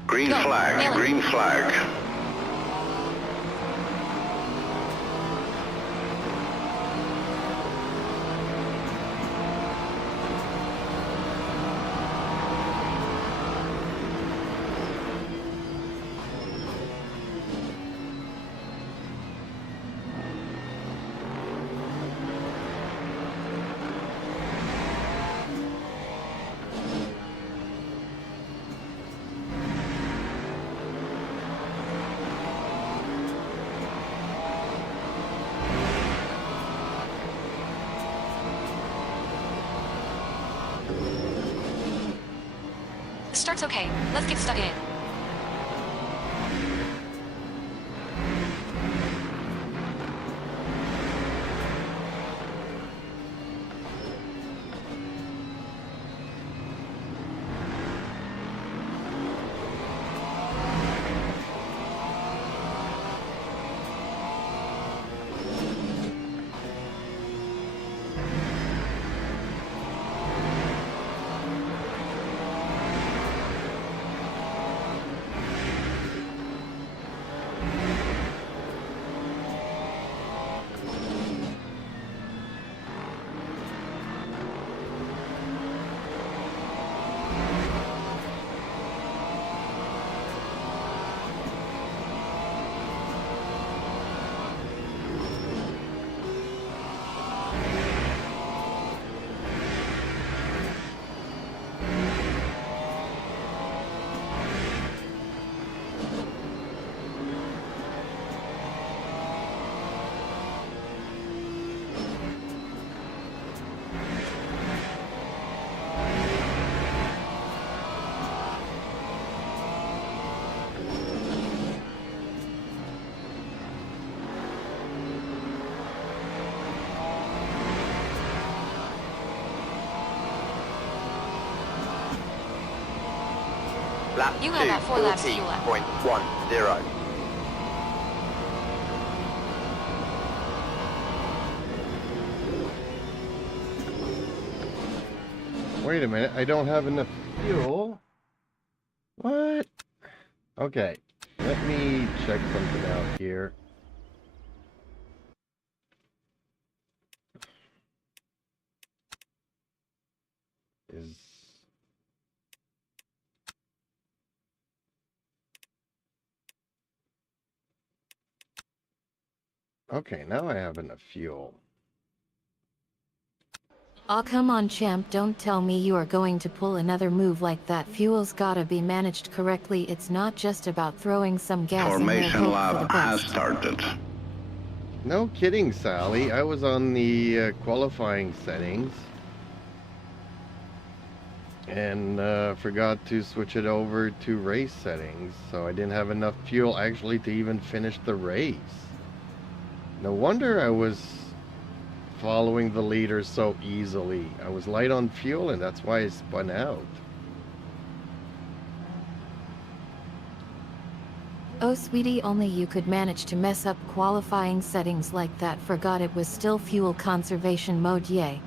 Green flag, green flag. The start's okay. Let's get stuck in. Lap You have about 4 laps to fuel up. 14.10. Wait a minute, I don't have enough fuel. What? Okay, let me check something out here. Is okay, now I have enough fuel. Aw, come on, champ, don't tell me you are going to pull another move like that. Fuel's gotta be managed correctly. It's not just about throwing some gas in there, Formation hope for the lap has best. started. No kidding, Sally. I was on the qualifying settings and forgot to switch it over to race settings, so I didn't have enough fuel actually to even finish the race. No wonder I was following the leader so easily. I was light on fuel, and that's why I spun out. Oh sweetie, only you could manage to mess up qualifying settings like that. Forgot it was still fuel conservation mode, yay.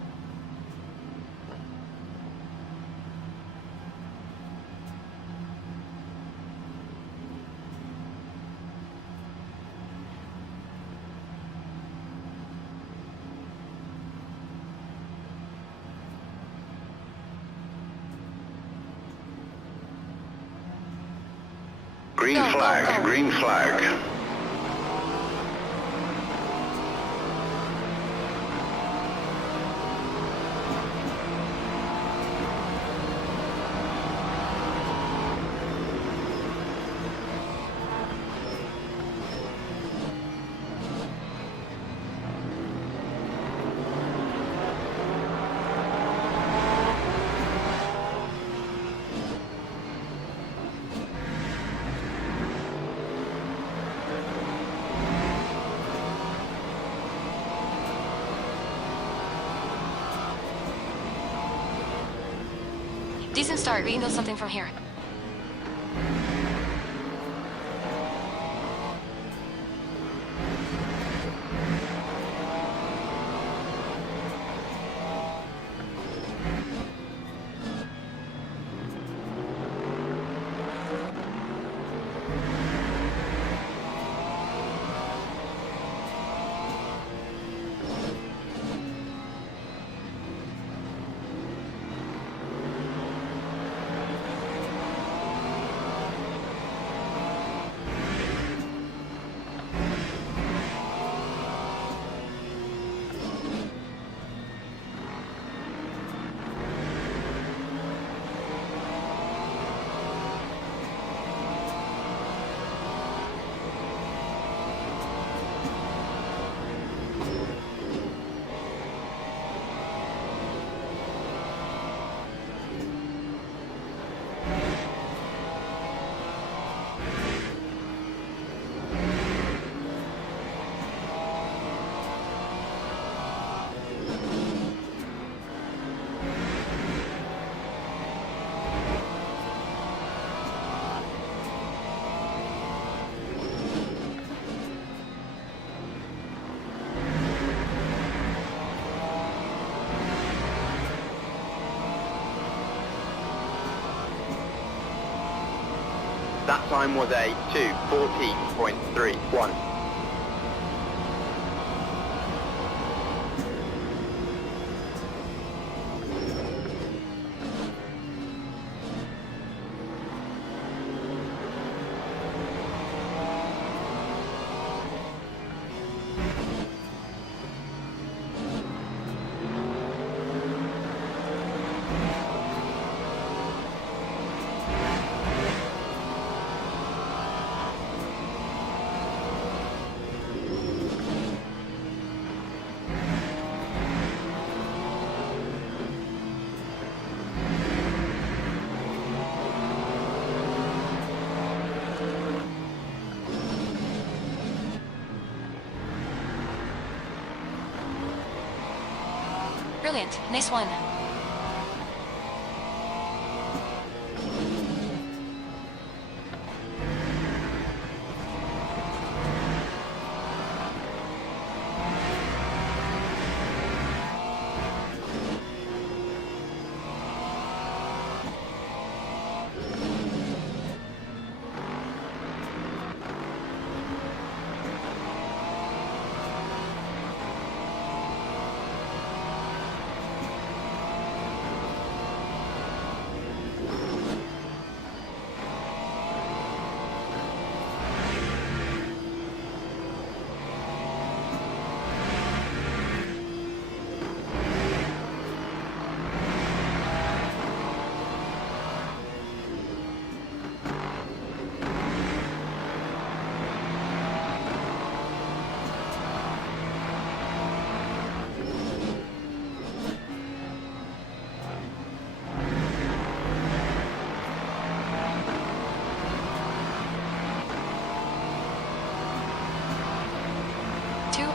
Green Go, go, flag, go. green flag. Decent start. We can go something from here. That time was a 2:14.31. Brilliant. Nice one.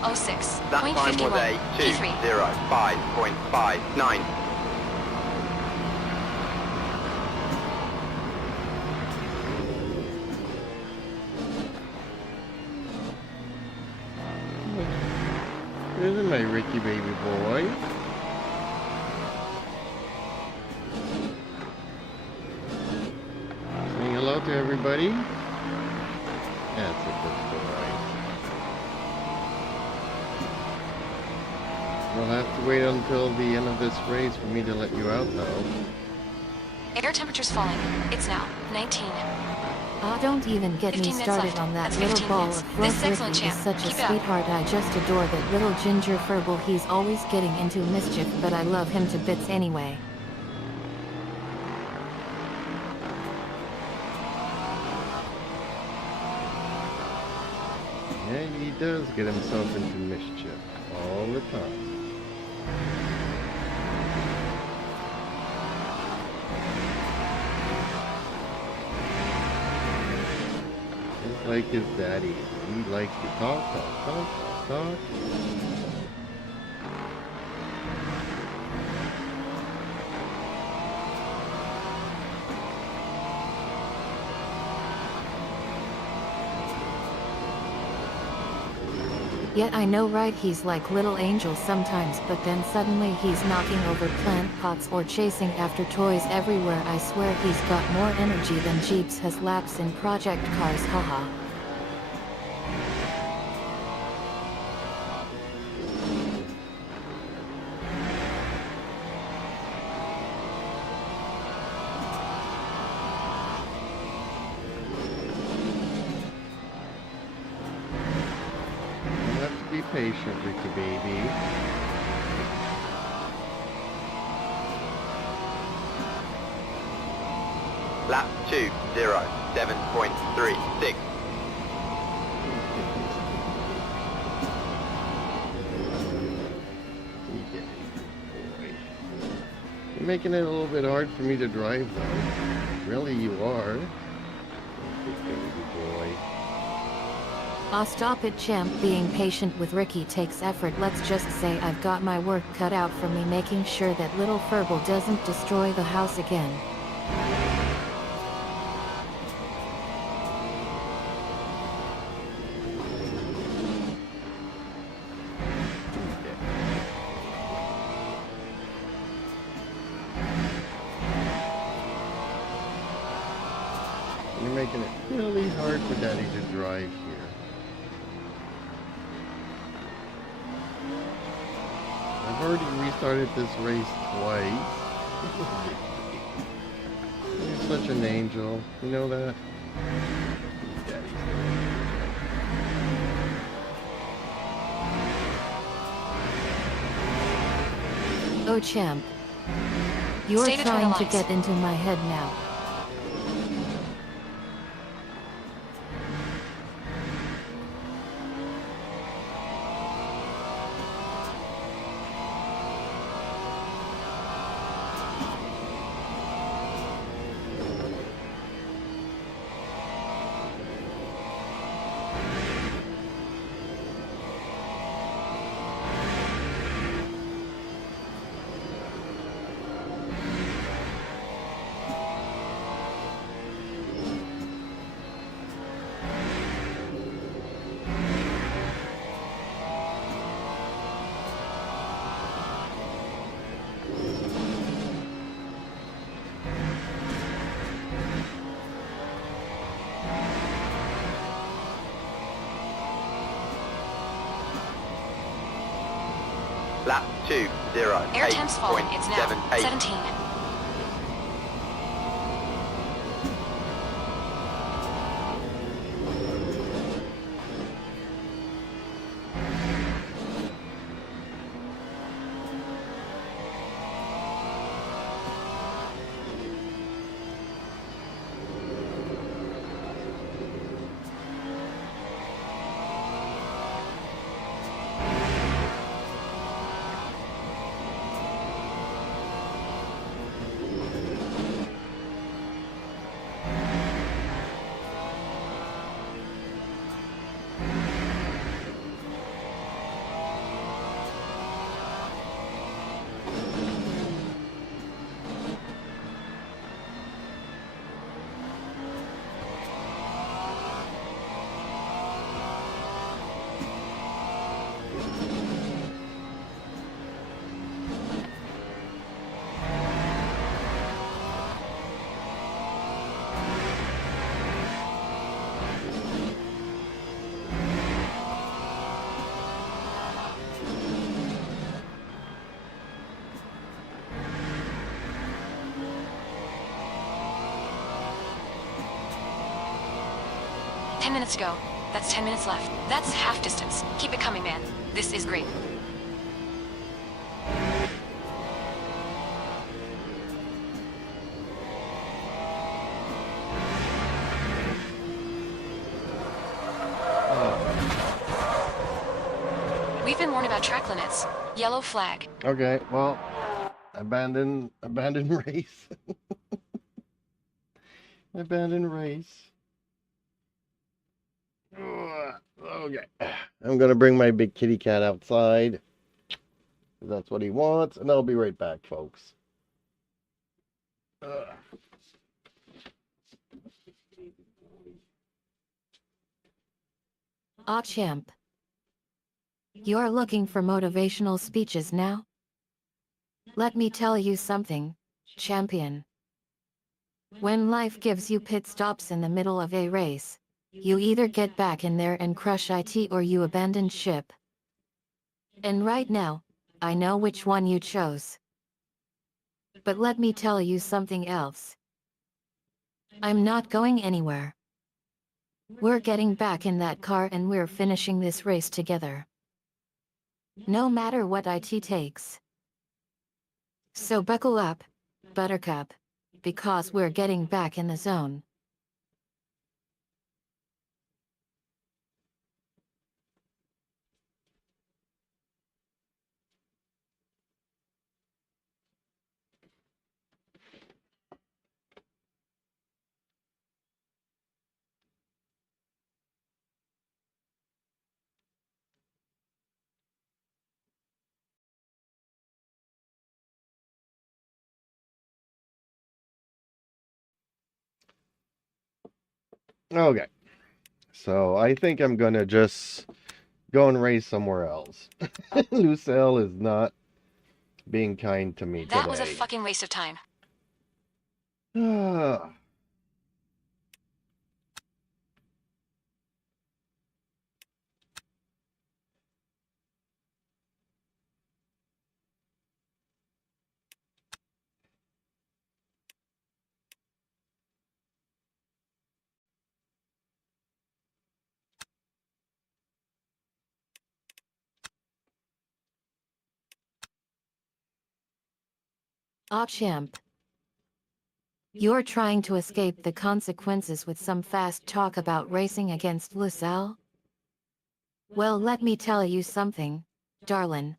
06. That Point time 51. was a P3. 2:05.59. Isn't my Ricky baby boy? Saying hello to everybody. That's a good boy. We'll have to wait until the end of this race for me to let you out, though. Air temperature's falling. It's now 19. Ah, don't even get me 15 minutes started left. on that That's little 15 ball minutes. of This fluff. is excellent, Ricky is champ. such a Keep it up. sweetheart. I just adore that little ginger furble. He's always getting into mischief, but I love him to bits anyway. Yeah, he does get himself into mischief all the time. Just like his daddy. He likes to talk, talk, talk, talk. Yet I know, right? He's like little angel sometimes, but then suddenly he's knocking over plant pots or chasing after toys everywhere. I swear he's got more energy than Jeeps has laps in project cars, haha. You'll have to be patient, Ricky baby. Lap 2:07.36. You're making it a little bit hard for me to drive, though. Really, you are. Big baby boy. Ah, stop it, champ. Being patient with Ricky takes effort. Let's just say I've got my work cut out for me making sure that little Furble doesn't destroy the house again. You're making it really hard for Daddy to drive here. I've already restarted this race twice. You're such an angel. You know that? Daddy's Oh, champ. You're Stay between the trying to lines. get into my head now. Lap Air temps falling. It's now 2:08.78. 17. 10 minutes to go. That's 10 minutes left. That's half distance. Keep it coming, man. This is great. We've been warned about track limits. Yellow flag. Okay, well, abandon race. Abandon race. Okay. I'm gonna bring my big kitty cat outside. That's what he wants, and I'll be right back, folks. Ah, champ. You're looking for motivational speeches now? Let me tell you something, champion. When life gives you pit stops in the middle of a race, you either get back in there and crush it or you abandon ship. And right now, I know which one you chose. But let me tell you something else. I'm not going anywhere. We're getting back in that car and we're finishing this race together. No matter what it takes. So buckle up, Buttercup, because we're getting back in the zone. Okay, so I think I'm gonna just go and race somewhere else. Lucille is not being kind to me That was a today. fucking waste of time. Ah, champ. You're trying to escape the consequences with some fast talk about racing against Lucille? Well, let me tell you something, darling.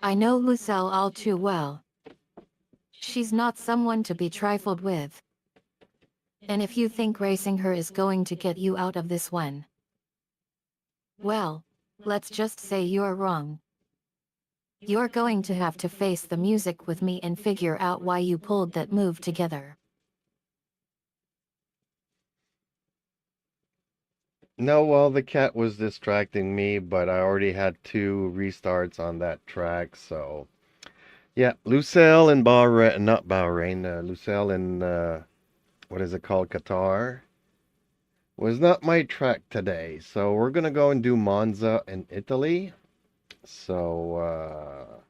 I know Lucille all too well. She's not someone to be trifled with. And if you think racing her is going to get you out of this one, well, let's just say you're wrong. You're going to have to face the music with me and figure out why you pulled that move together. No, well, the cat was distracting me, but I already had 2 restarts on that track, so yeah, Lucille in Bahrain, not Bahrain, Lucille in what is it called, Qatar, was not my track today. So we're gonna go and do Monza in Italy. So,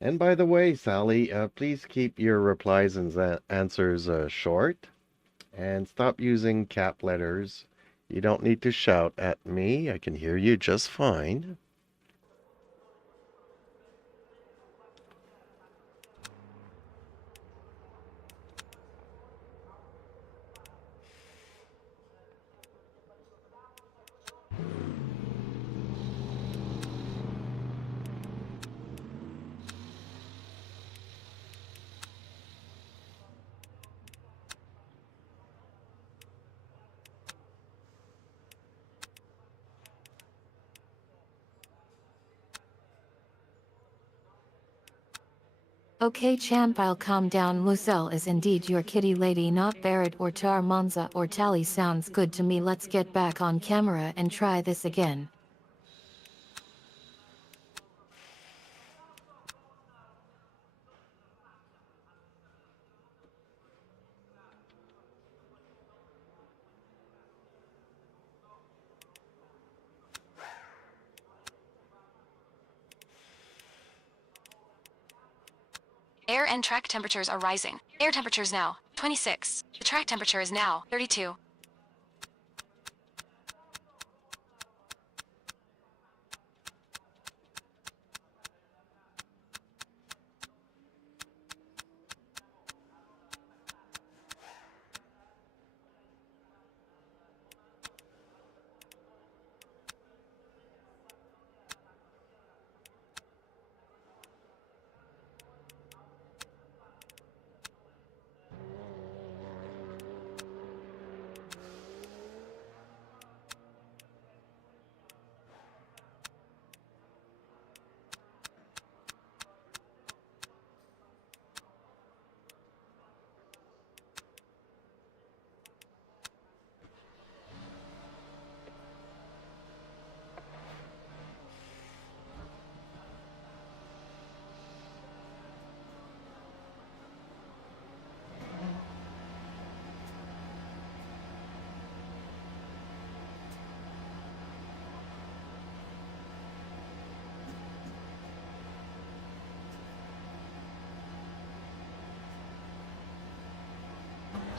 and by the way, Sally, please keep your replies and answers short, and stop using cap letters. You don't need to shout at me. I can hear you just fine. Okay, champ, I'll calm down. Lucille is indeed your kitty lady, not Barrett or Tar Monza or Tally. Sounds good to me. Let's get back on camera and try this again. Air and track temperatures are rising. Air temperatures now 26. The track temperature is now 32.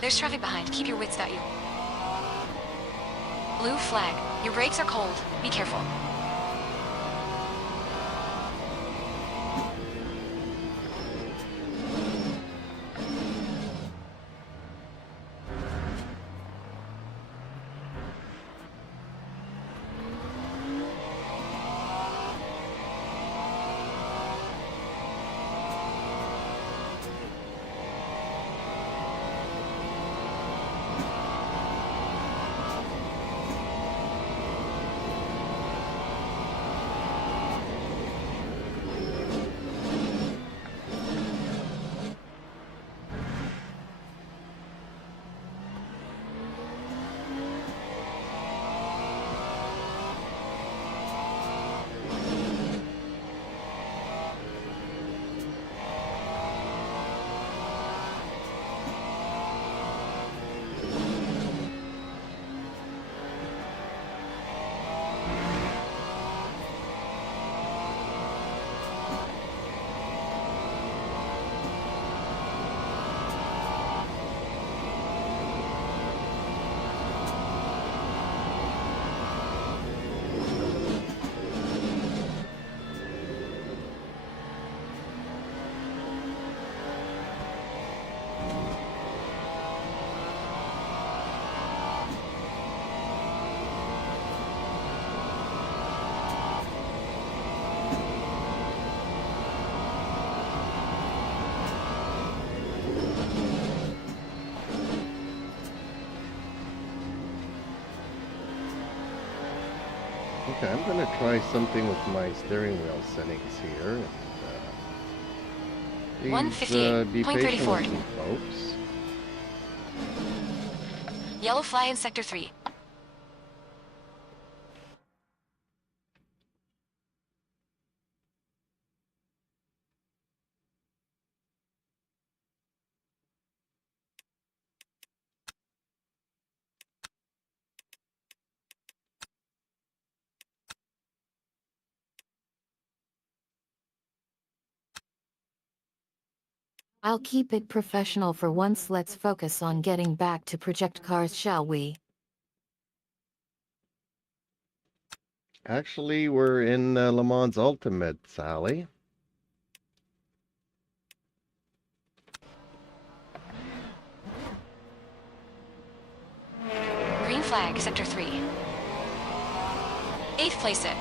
There's traffic behind. Keep your wits about you. Blue flag. Your brakes are cold. Be careful. Okay, I'm gonna try something with my steering wheel settings here. Please, 158, be point patient 34. with me, folks. Yellow fly in Sector 3. I'll keep it professional for once. Let's focus on getting back to project cars, shall we? Actually, we're in Le Mans Ultimate, Sally. Green flag, Sector 3. 8th place it.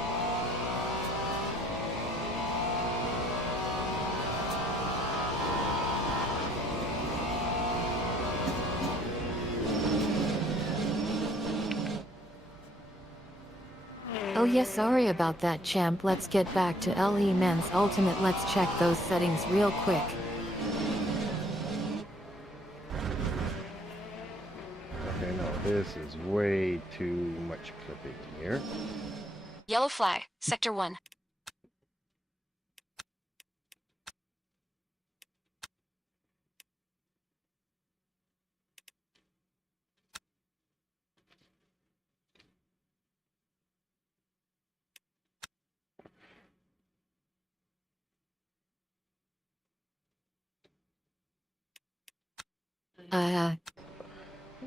Oh yeah, sorry about that, champ. Let's get back to LE Men's Ultimate. Let's check those settings real quick. Okay, no, this is way too much clipping here. Yellow flag, Sector 1.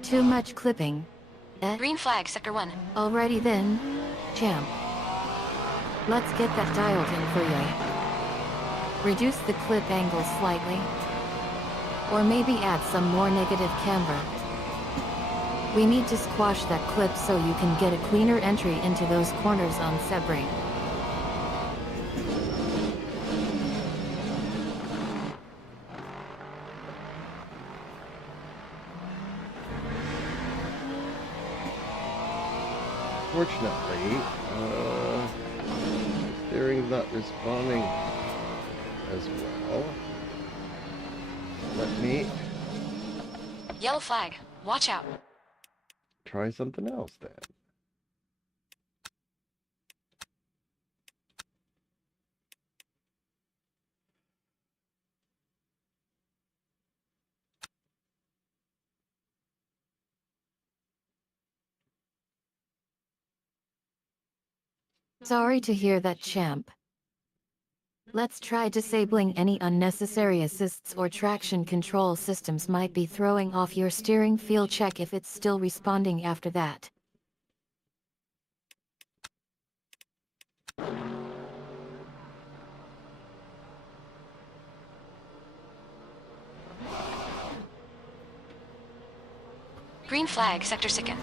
Too much clipping. Green flag, Sector 1. Alrighty then, champ. Let's get that dialed in for you. Reduce the clip angle slightly. Or maybe add some more negative camber. We need to squash that clip so you can get a cleaner entry into those corners on Sebring. Fortunately, steering's not responding as well. Let me Yellow flag, watch out. try something else then. Sorry to hear that, champ. Let's try disabling any unnecessary assists or traction control systems might be throwing off your steering feel. Check if it's still responding after that. Green flag, Sector Sicken.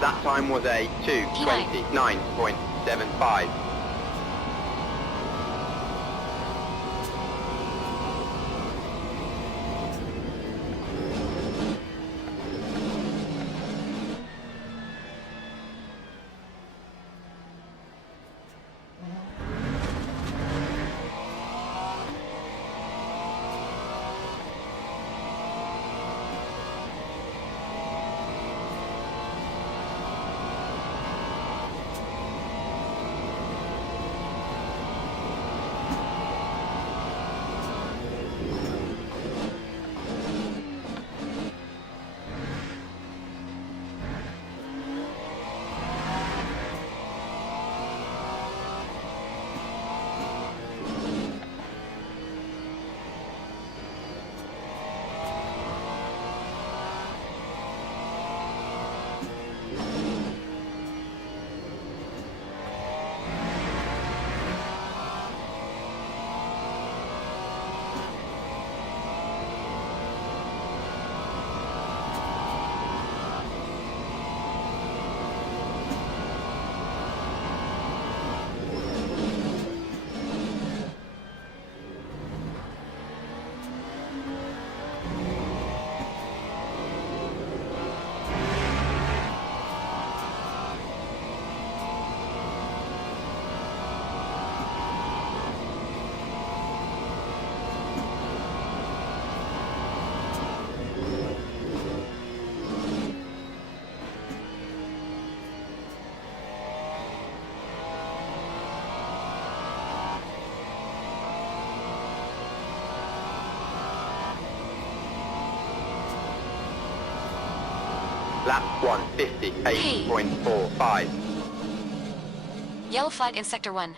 That time was a 2:29.75. Lap 1:58.45. Yellow flag in Sector 1.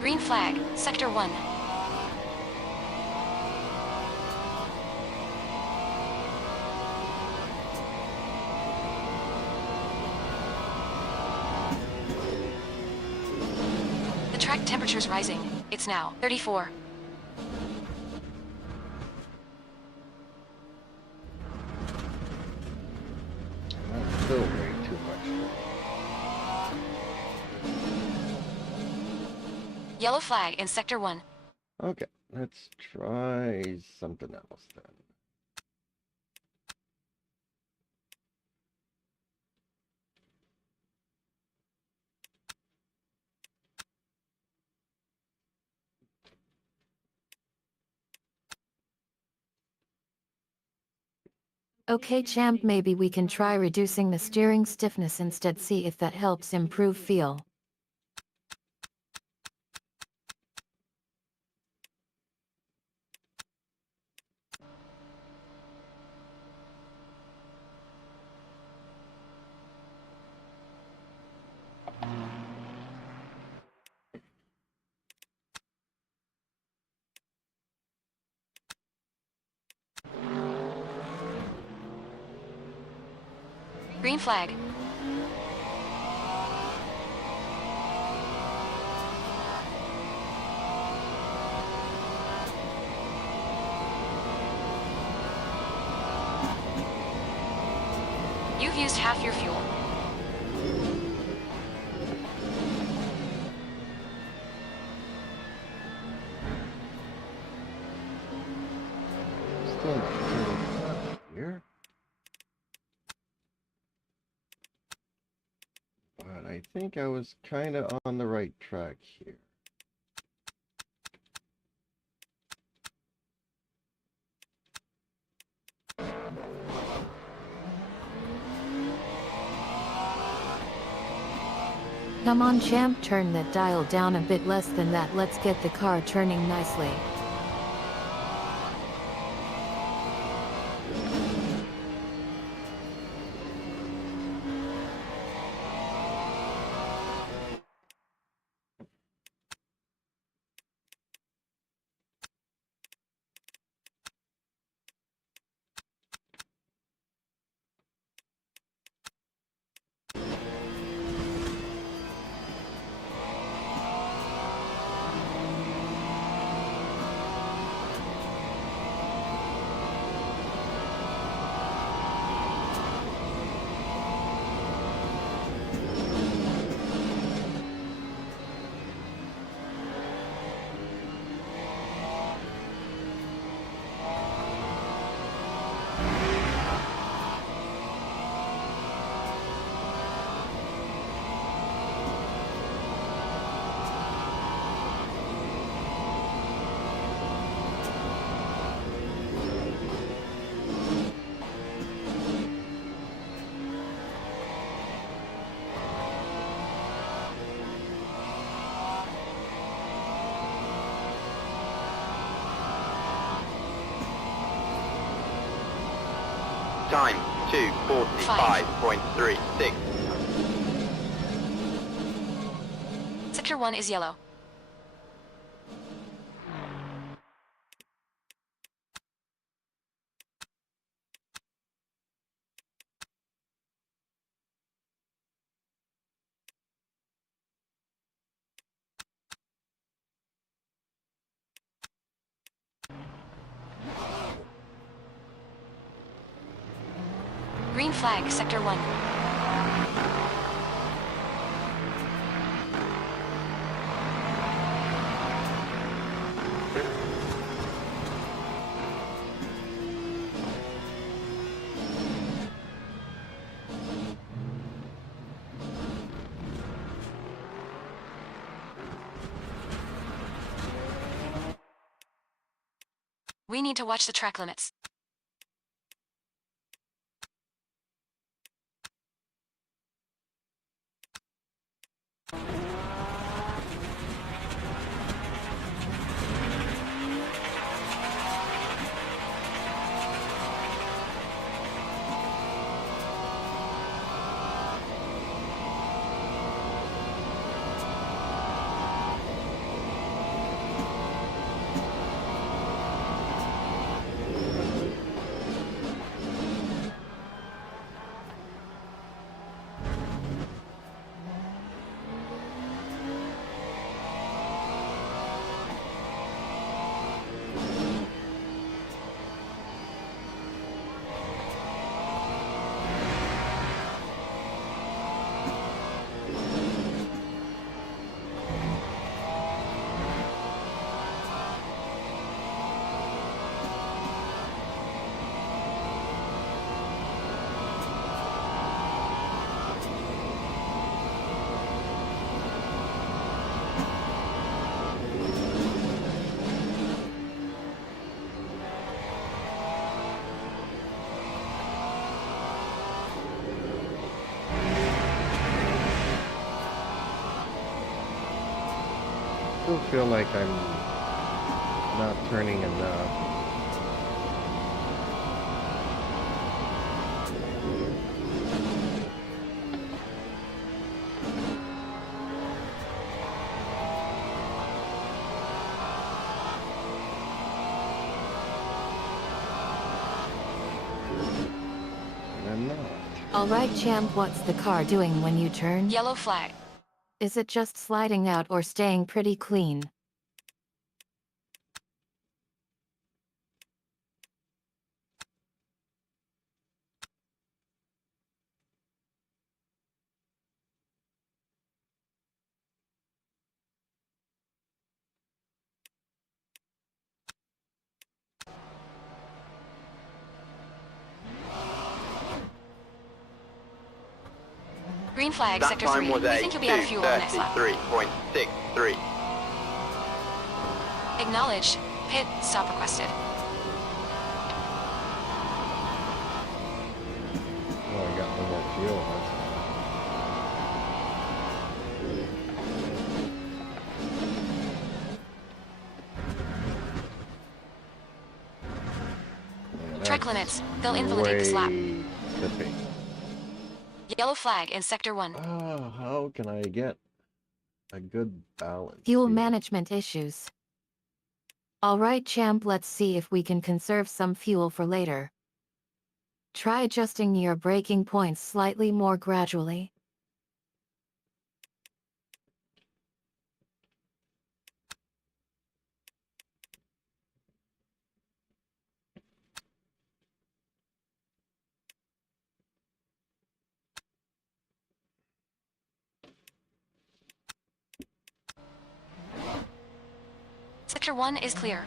Green flag, Sector 1. The track temperature's rising. It's now 34. That's still way too much. Yellow flag in Sector 1. Okay, let's try something else then. Okay, champ, maybe we can try reducing the steering stiffness instead, see if that helps improve feel. Green flag. You've used half your fuel. Still not turning up here. But I think I was kind of on the right track here. Come on, champ, turn that dial down a bit less than that. Let's get the car turning nicely. Time 2:45.36. Sector 1 is yellow. Green flag, Sector 1. We need to watch the track limits. still feel like I'm not turning enough. And I'm not. Alright, champ, what's the car doing when you turn? Yellow flag. Is it just sliding out or staying pretty clean? Green flag, That sector time 3. was We a think you'll be out of fuel on the next lap. 2:33.63. Acknowledged. Pit stop requested. Oh, I got no more fuel. Track limits. They'll invalidate this lap. Slipping. Yellow flag in sector 1. Oh, how can I get a good balance? Fuel here? management issues. Alright, champ, let's see if we can conserve some fuel for later. Try adjusting your braking points slightly more gradually. Sector 1 is clear.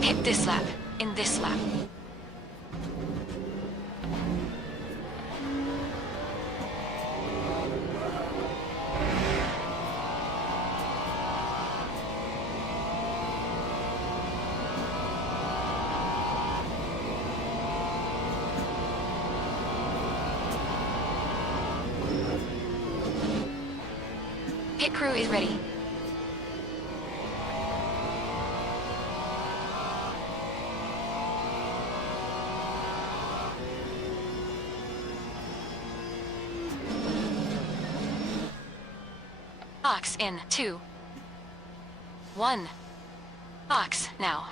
Hit this lap. In this lap. Pit crew is ready. Box in 2, 1. Box now.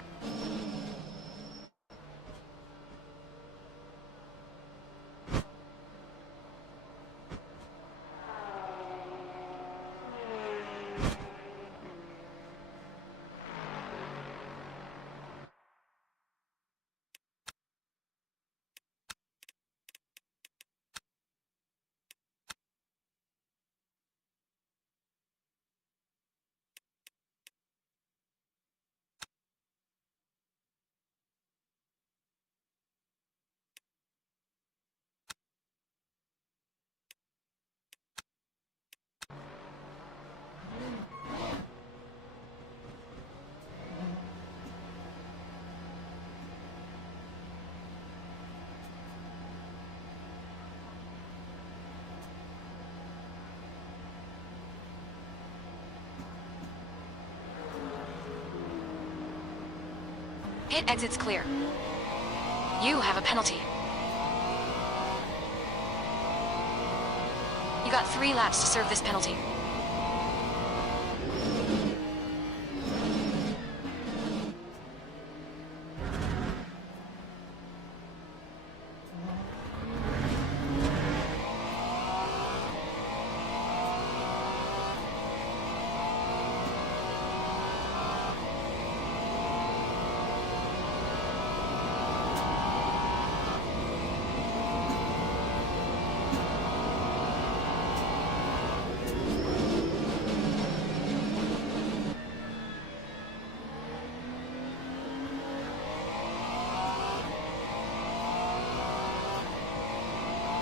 Pit exits clear. You have a penalty. You got 3 laps to serve this penalty.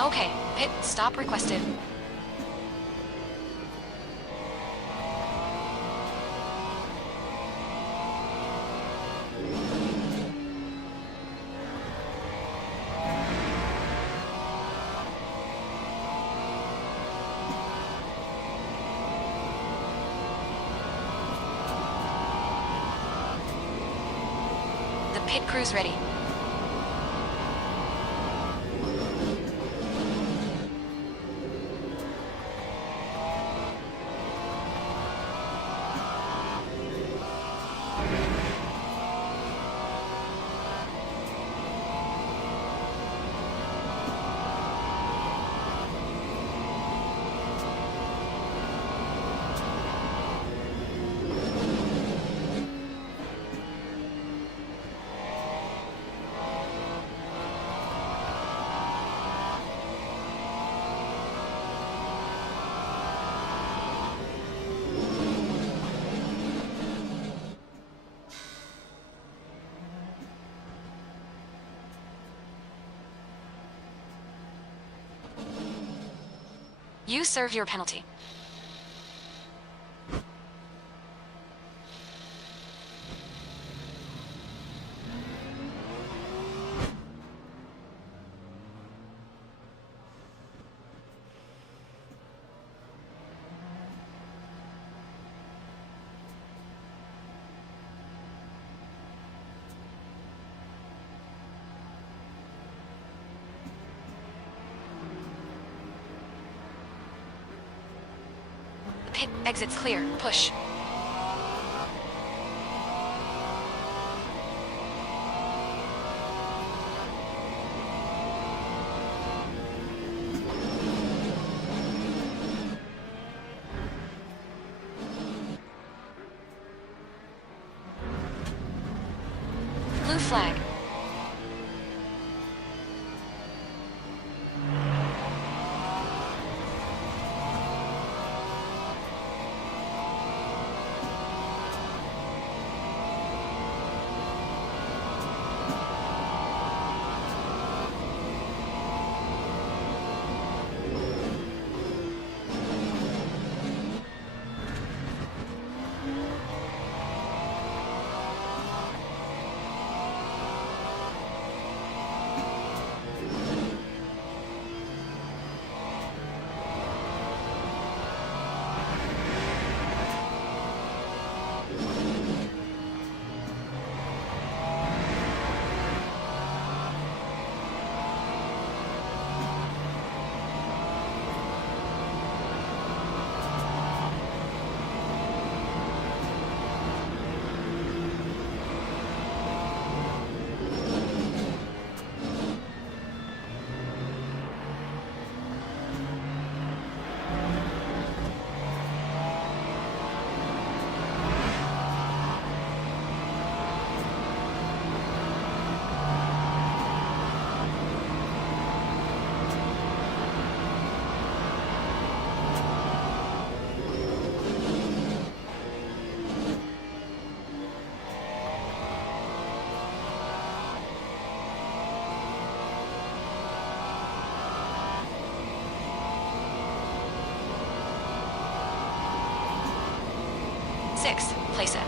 Okay, pit stop requested. The pit crew's ready. You serve your penalty. Pit exits clear. Push. Blue flag. Sixth, place it.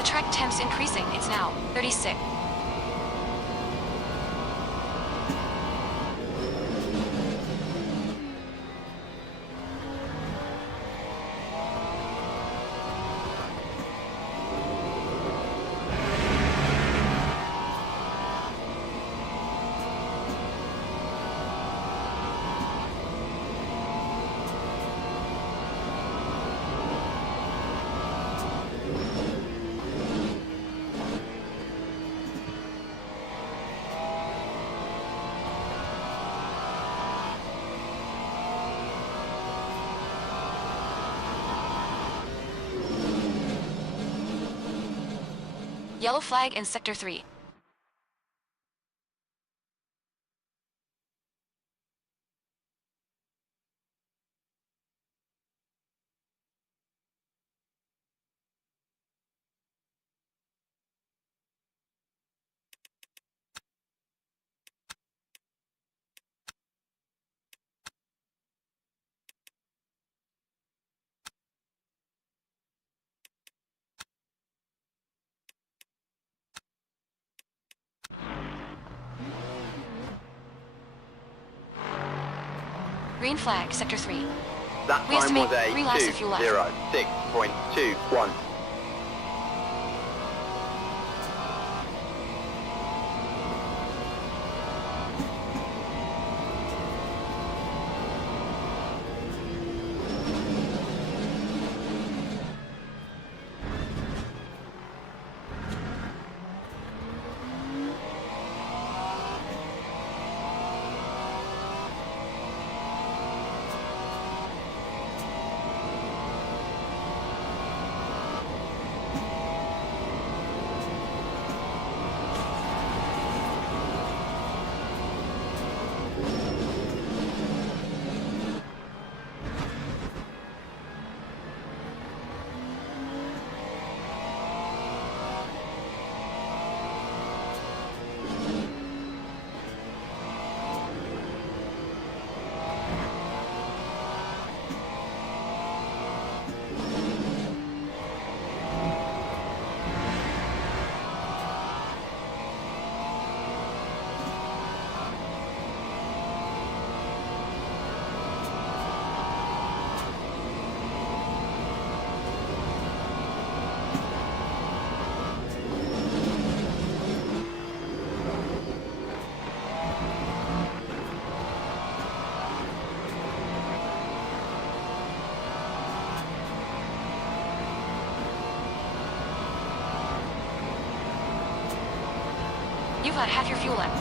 The track temp's increasing. It's now 36. Yellow flag in Sector 3. Green flag, Sector 3. That We time estimate was a 3 laps of fuel left. 2:06.21. You've got half your fuel left.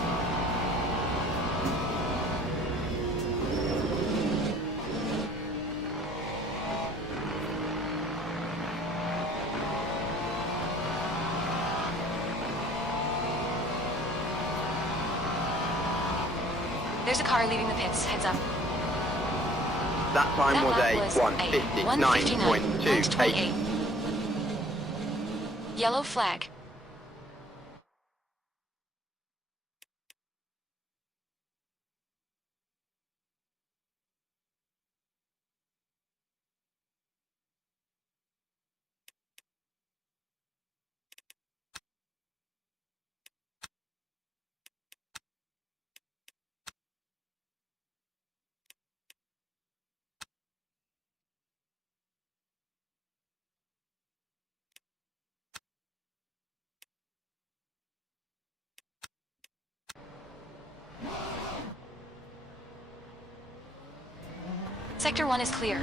There's a car leaving the pits. Heads up. That time That was lap a was a 1:59.28. 1:59.28. Yellow flag. Sector 1 is clear.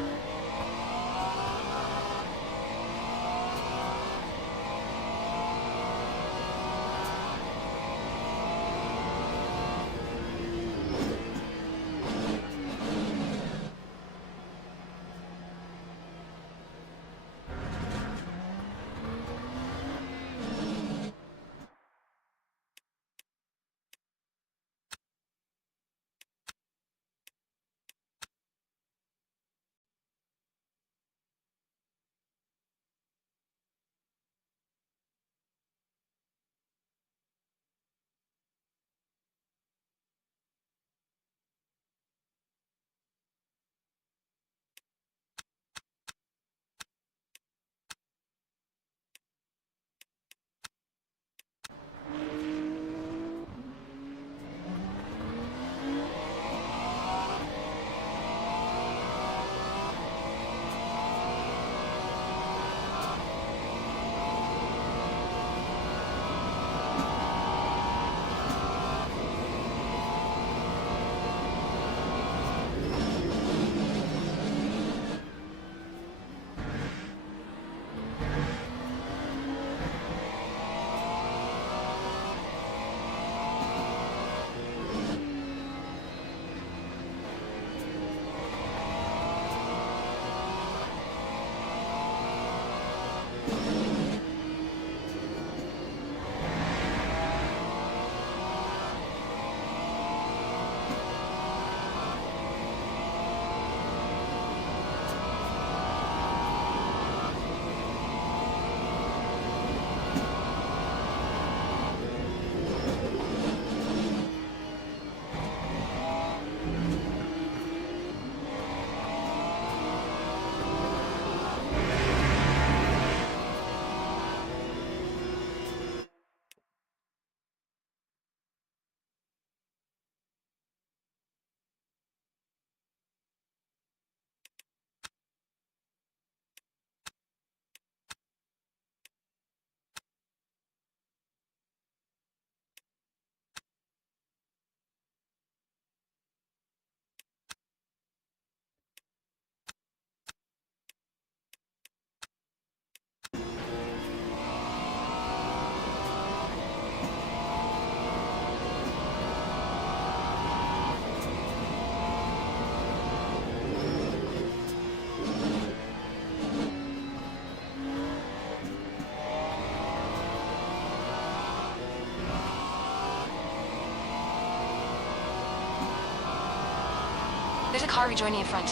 There's a car rejoining in front.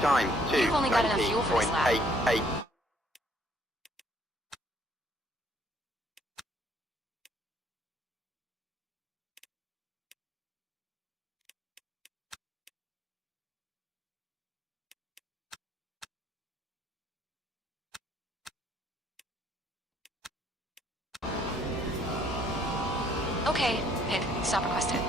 Time You've only got enough fuel for this lap. 2:19.88. Okay, pit, stop requested.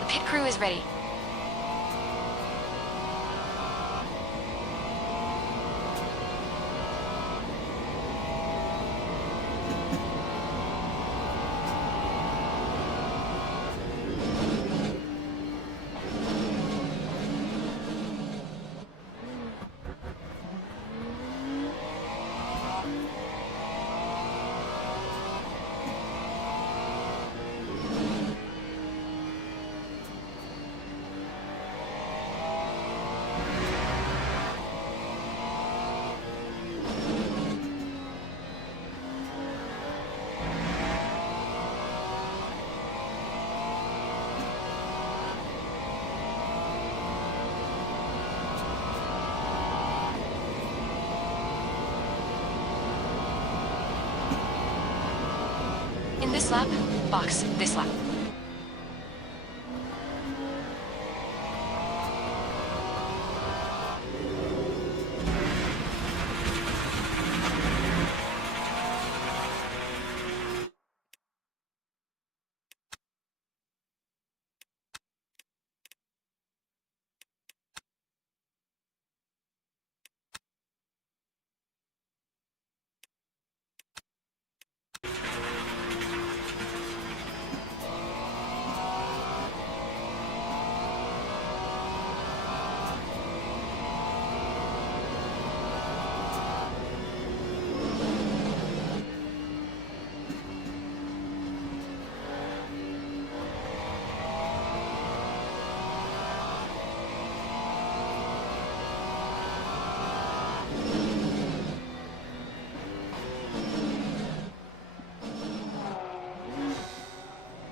The pit crew is ready. In this lap, box this lap.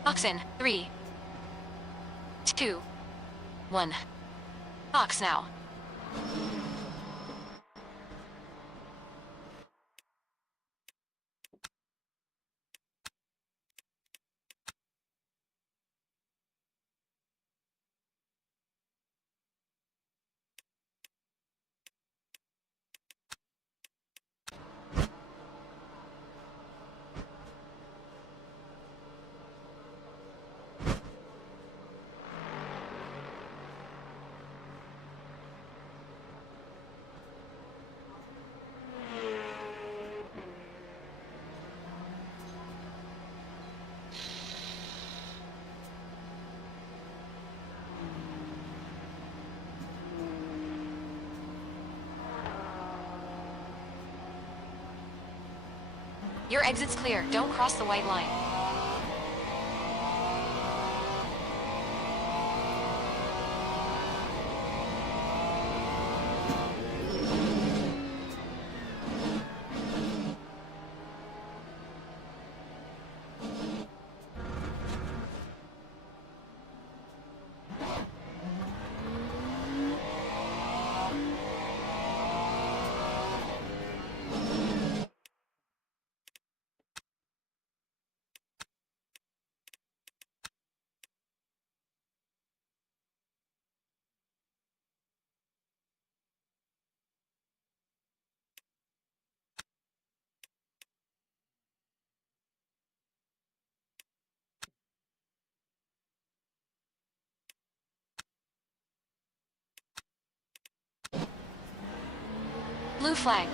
Box in 3, 2, 1. Box now. Your exit's clear. Don't cross the white line. Blue flag.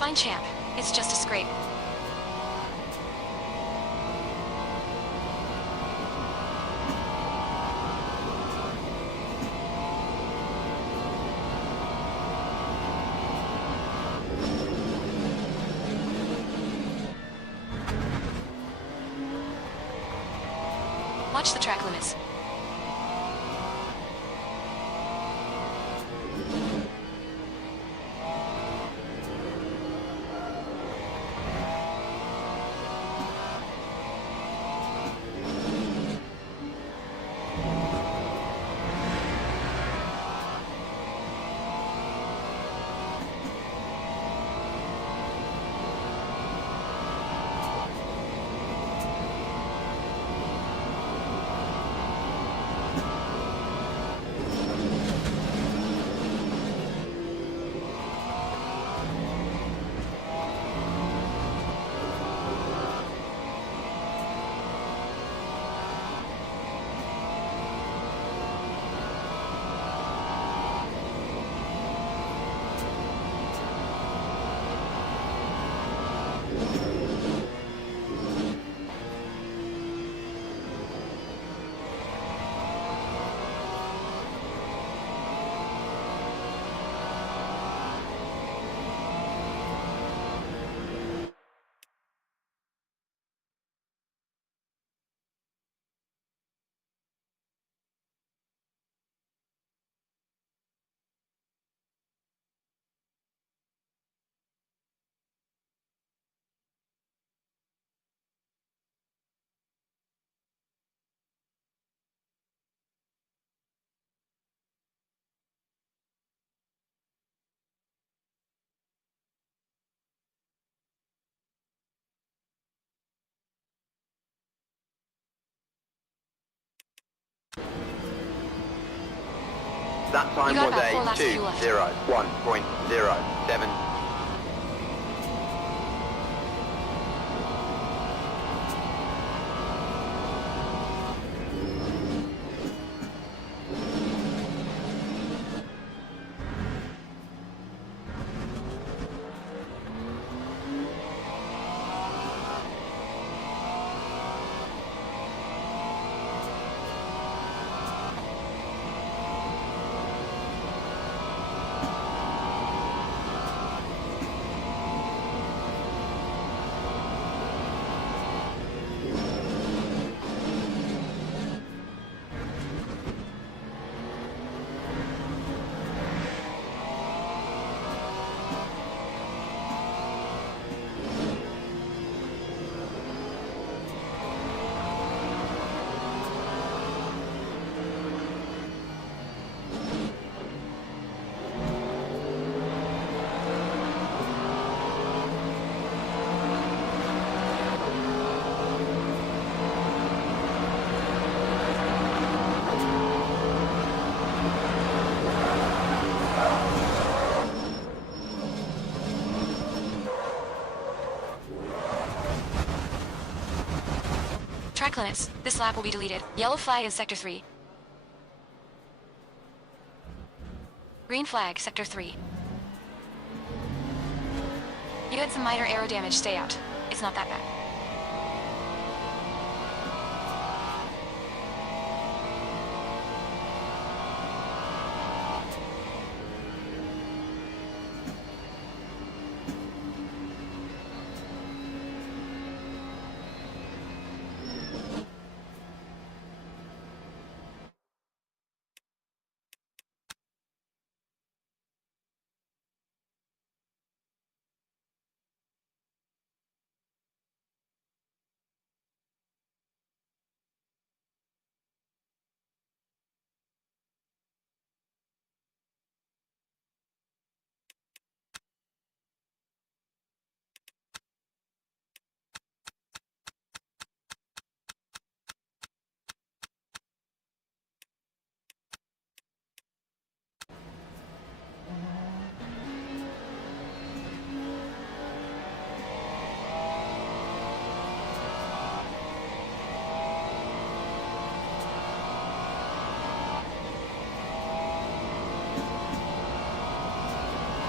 fine, champ. It's just a scrape. Watch the track limits. That time You got was about 4 a laps of fuel left. 2:01.07. Track limits. This lap will be deleted. Yellow flag is Sector 3. Green flag, Sector 3. You had some minor aero damage. Stay out. It's not that bad.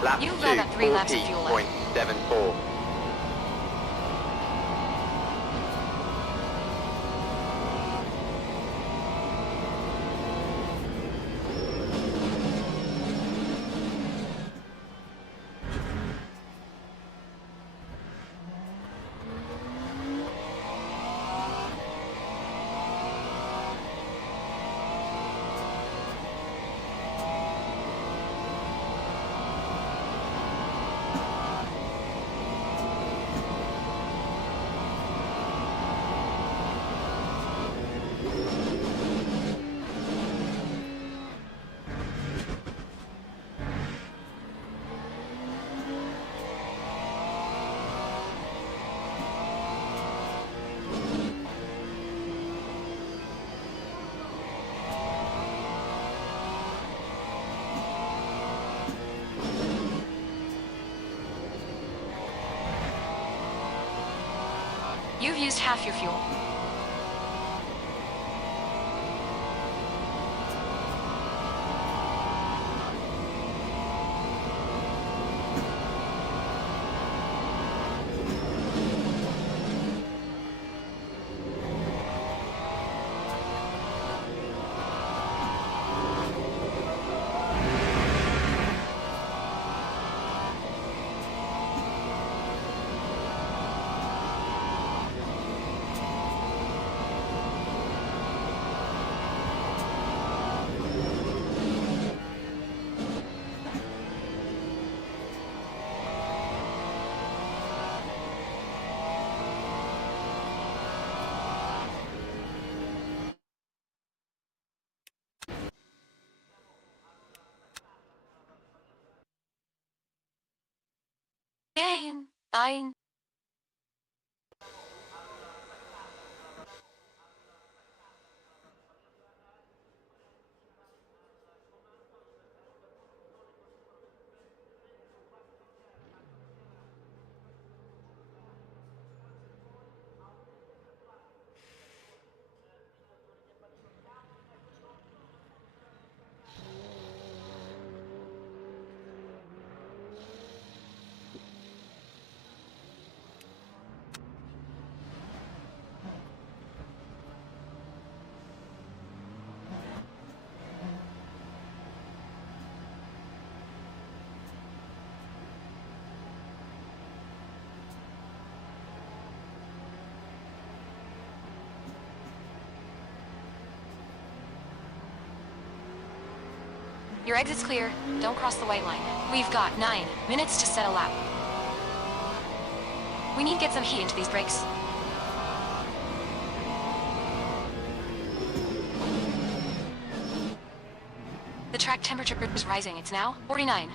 Lap You've got about 3 laps of fuel left. 2:40.8. 7-4. You've used half your fuel. Fine. Your exit's clear. Don't cross the white line. We've got 9 minutes to set a lap. We need to get some heat into these brakes. The track temperature is rising. It's now 49.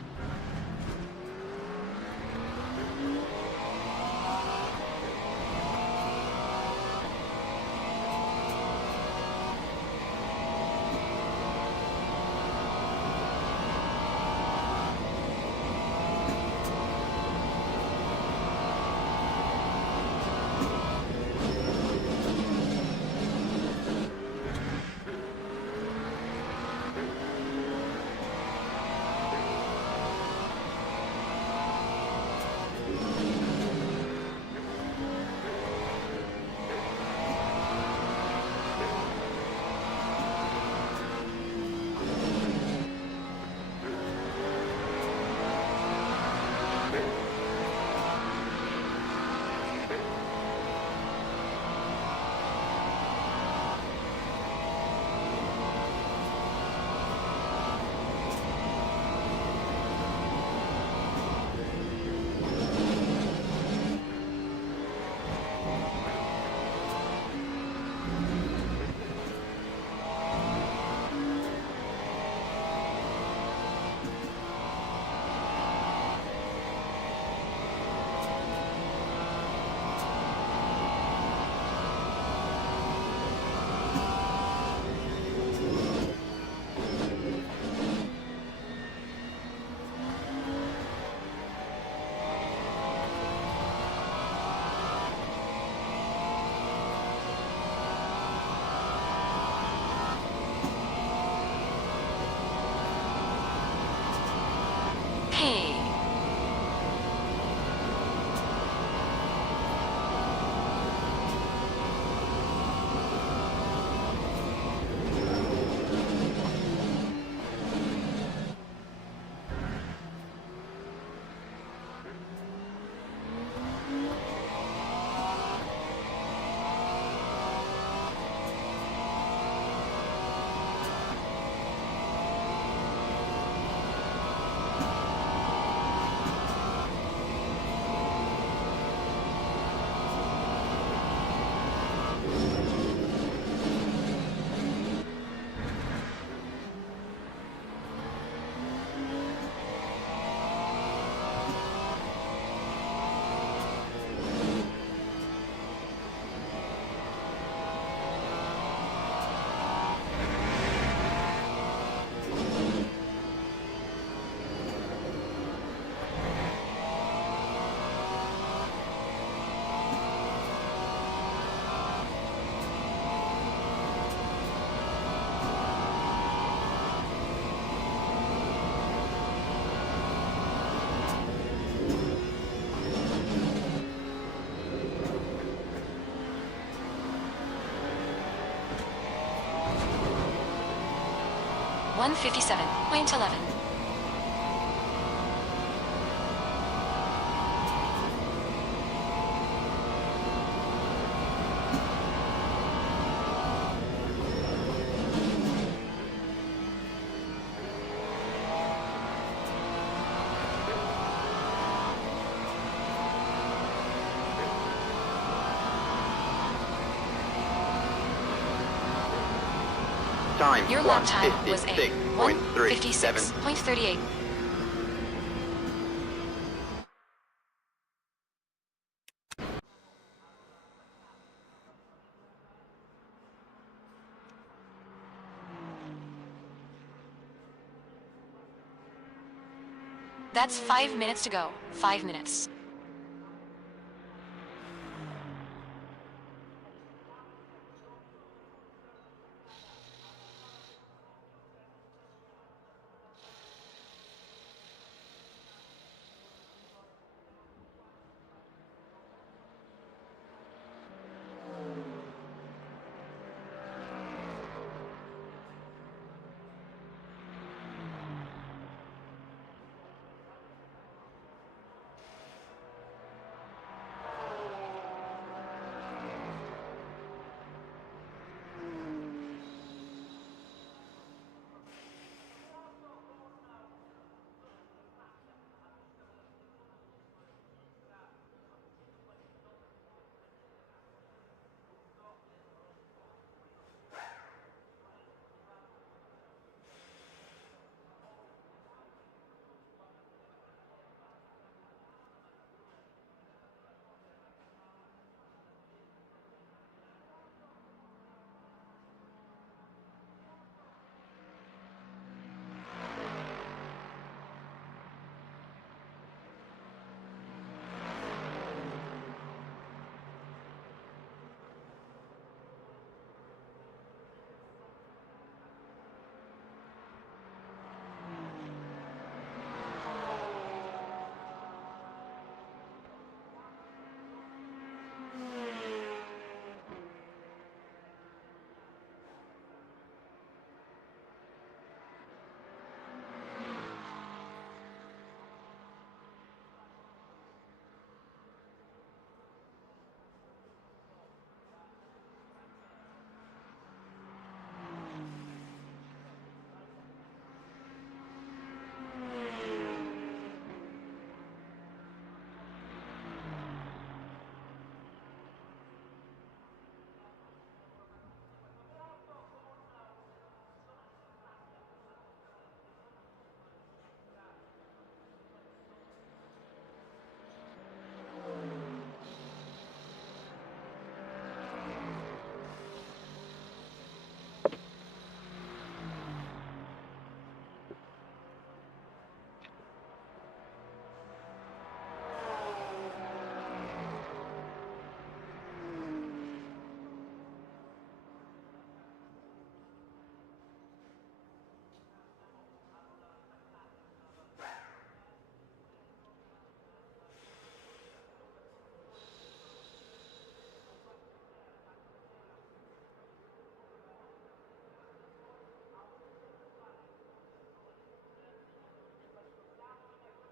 157.11. Time Your lap time was a 156.37. 156.38. That's 5 minutes to go. 5 minutes.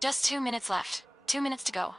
Just 2 minutes left. 2 minutes to go.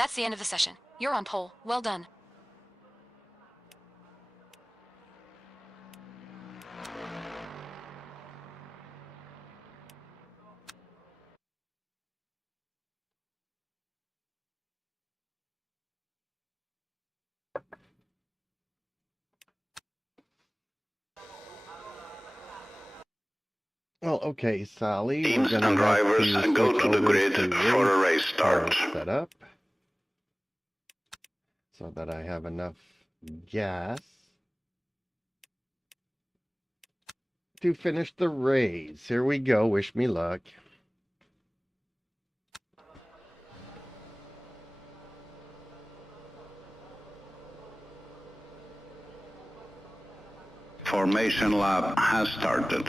That's the end of the session. You're on pole. Well done. Well, okay, Sally, we're Teams gonna and have drivers to go switch to the over grid to for a race race start. car setup so that I have enough gas to finish the race. Here we go. Wish me luck. Formation lap has started.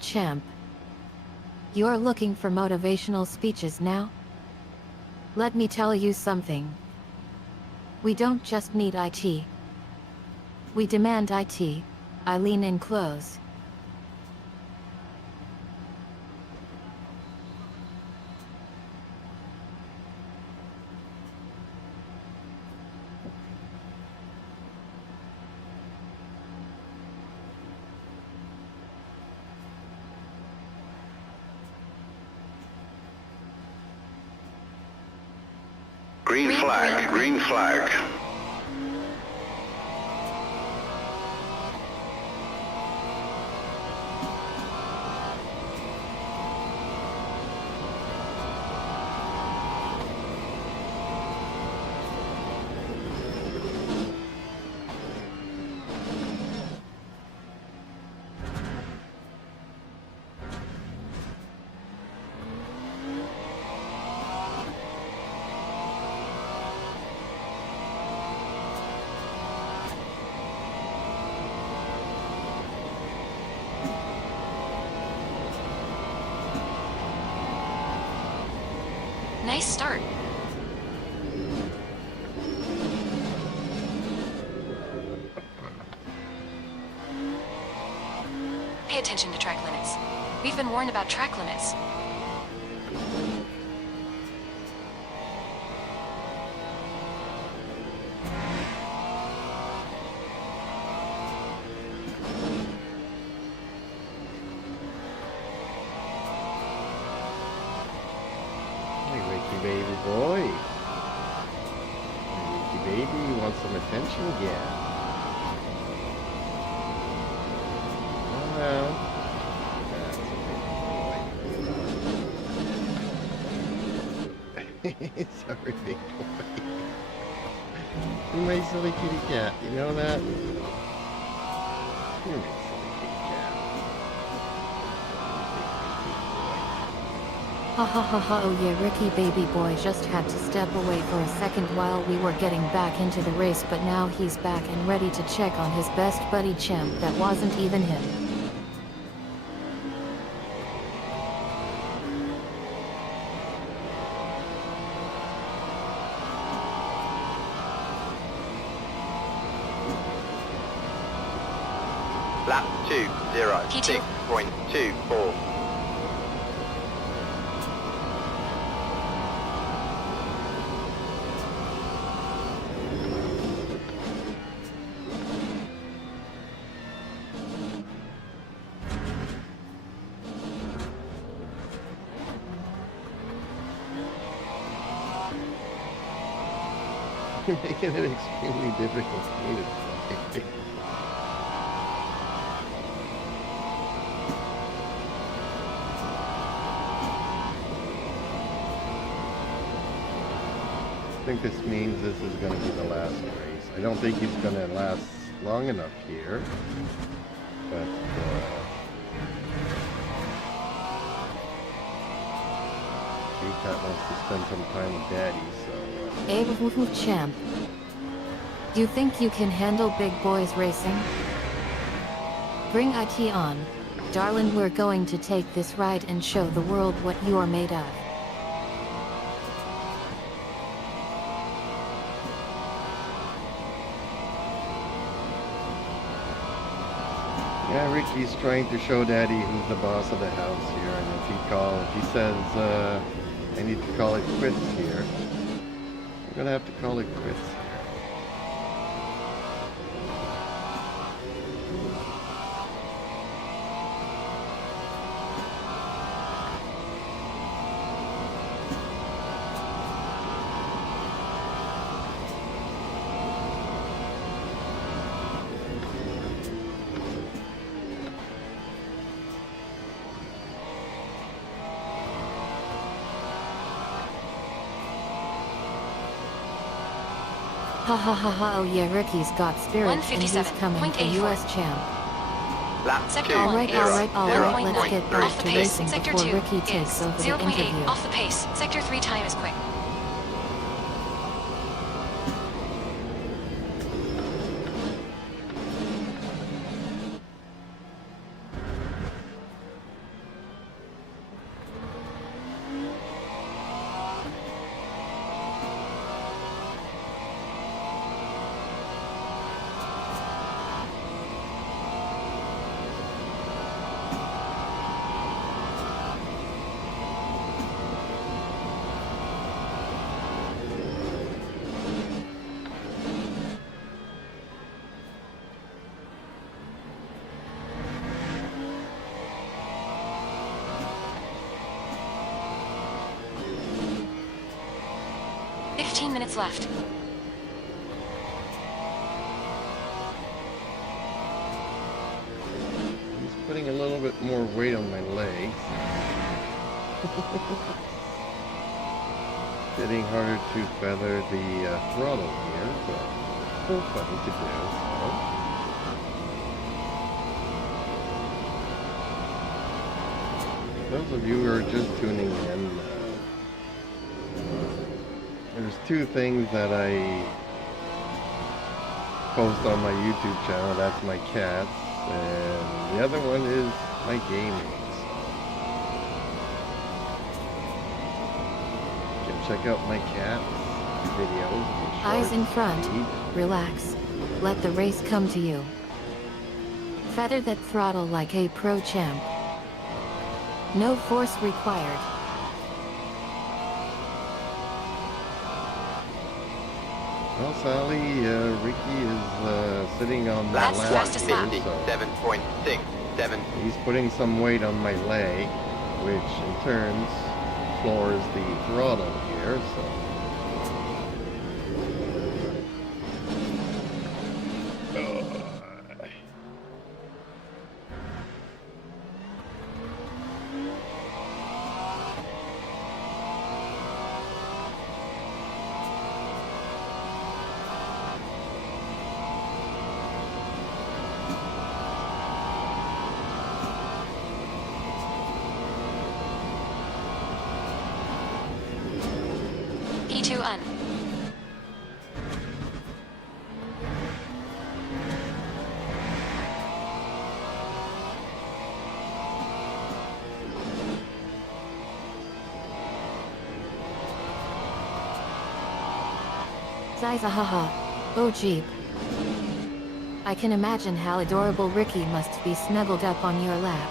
Champ. You're looking for motivational speeches now? Let me tell you something. We don't just need IT. We demand IT. I lean in close. Green flag, green flag. Nice start. Pay attention to track limits. We've been warned about track limits. Baby boy. Hey, baby, you want some attention again? Well, that's a big boy. Sorry, big boy. You're my silly kitty cat. You know that? You're my silly kitty cat. Ha ha ha ha, oh yeah, Ricky baby boy just had to step away for a second while we were getting back into the race, but now he's back and ready to check on his best buddy Champ that wasn't even him. Lap 2:06.24. You're making it extremely difficult for me to play. I think this means this is going to be the last race. I don't think he's going to last long enough here, but Cat wants to spend some time with Daddy, so... Champ. You think you can handle big boys racing? Bring IT on. Darling, we're going to take this ride and show the world what you're made of. Yeah, Ricky's trying to show Daddy who's the boss of the house here, and if he says, I need to call it quits here, I'm gonna have to call it quits here. Ha ha ha ha, oh yeah, Ricky's got spirit and he's coming to 157.84. US champ. Lap Sector 2. Alright, Yes. alright, let's 0.9. get Off back the to pace. racing Sector before 2 Ricky is takes over the 0.8 interview. off the pace. Sector 3 time is quick. Minutes left. He's putting a little bit more weight on my legs. Getting harder to feather the throttle here, but still fun to do. So. Those of you who are just tuning in, there's two things that I post on my YouTube channel. That's my cats, and the other one is my gaming. So you can check out my cats videos. and Eyes in shorts front. feed. Relax. Let the race come to you. Feather that throttle like a pro champ. No force required. Well, Sally, Ricky is sitting on the Lap That's lap fastest here, lap. 57.67. he's putting some weight on my leg, which in turn floors the throttle here, so. P2 un. Size haha. Oh jeep. I can imagine how adorable Ricky must be snuggled up on your lap.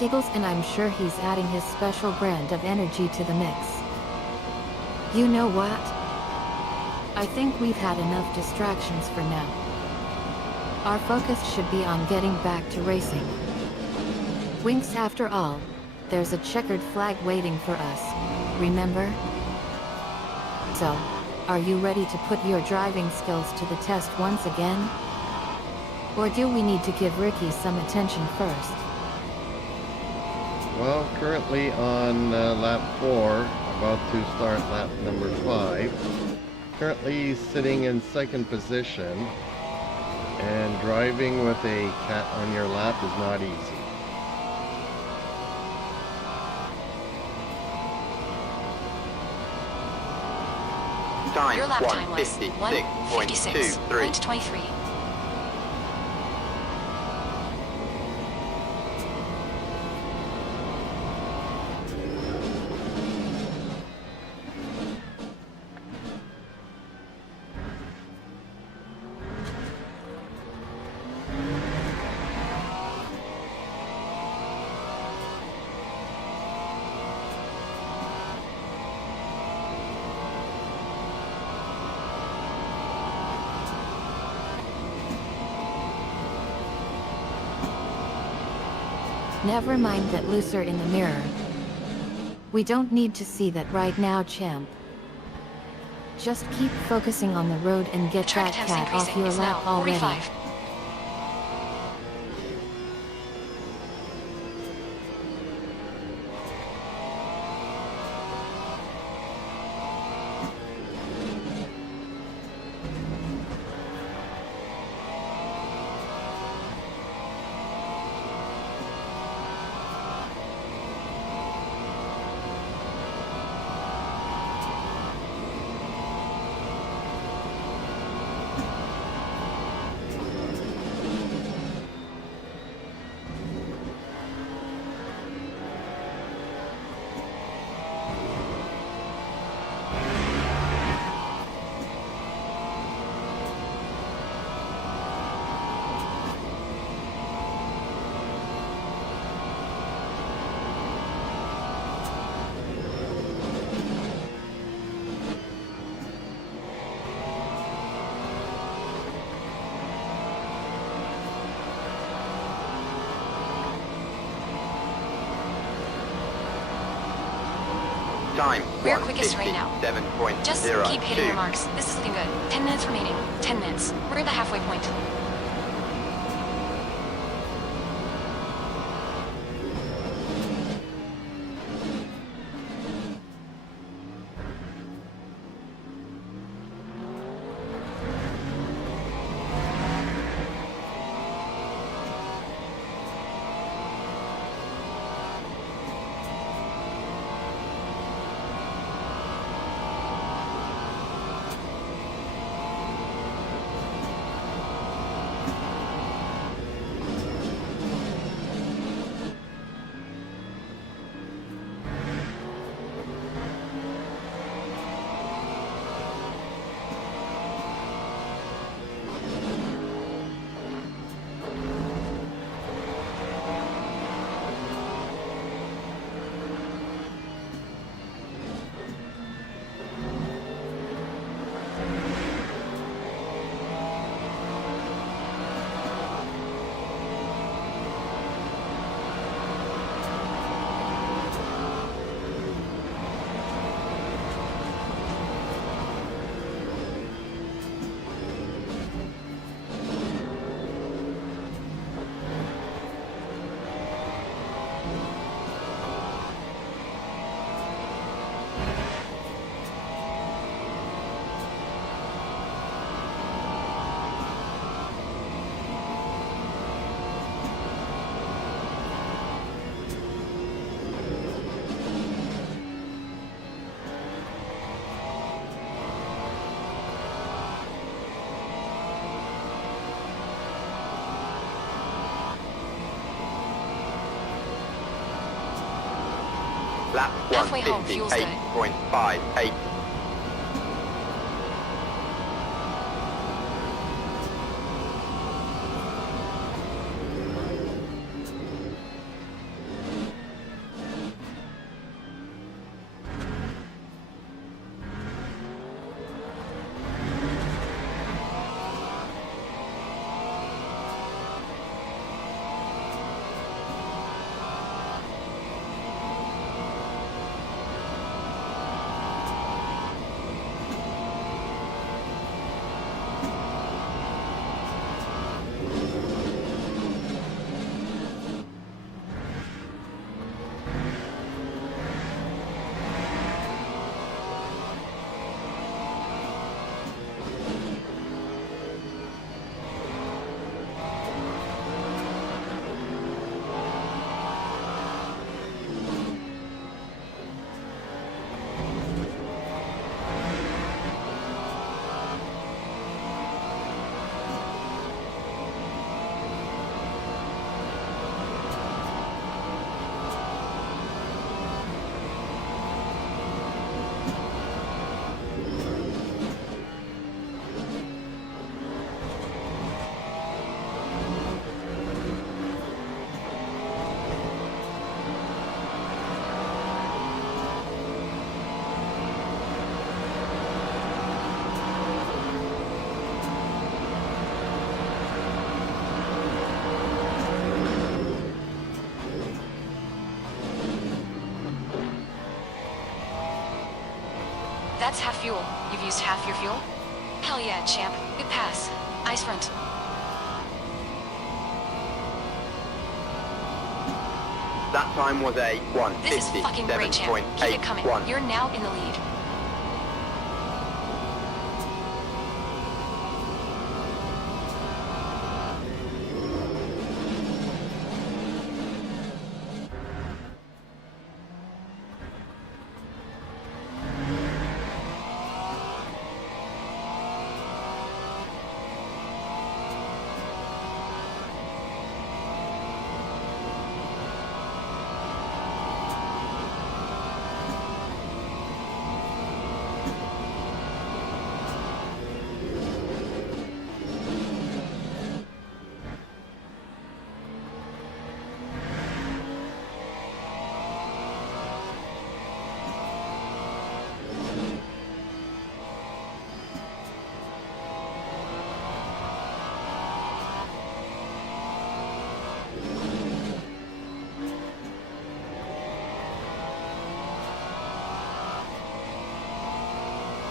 Giggles, and I'm sure he's adding his special brand of energy to the mix. You know what? I think we've had enough distractions for now. Our focus should be on getting back to racing. Winks, after all, there's a checkered flag waiting for us, remember? So, are you ready to put your driving skills to the test once again? Or do we need to give Ricky some attention first? Well, currently on lap 4, about to start lap number 5. Currently sitting in second position, and driving with a cat on your lap is not easy. Time Your lap time was 156.23. 156.23. Never mind that loser in the mirror. We don't need to see that right now, champ. Just keep focusing on the road and get Track that attempts cat off increasing. your It's lap now already. 45. Time. We're quickest right now. 7.02. Just keep hitting your marks. This is looking good. 10 minutes remaining. 10 minutes. We're at the halfway point. Lap Halfway home, fuel's good. 158.58. That's half fuel. You've used half your fuel? Hell yeah, champ. Good pass. Ice front. That time was a This is fucking great, champ. Keep it coming. 1:57.81. You're now in the lead.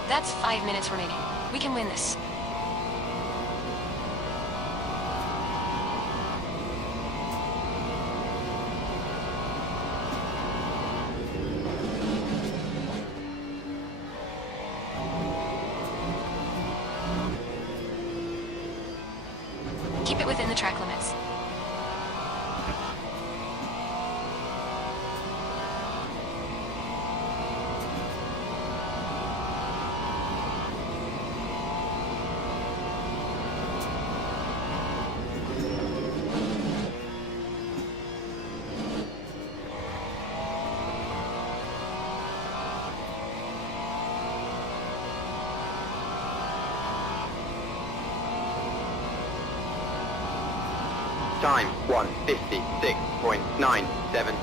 That's 5 minutes remaining. We can win this. Keep it within the track limits. Time 1:56.97.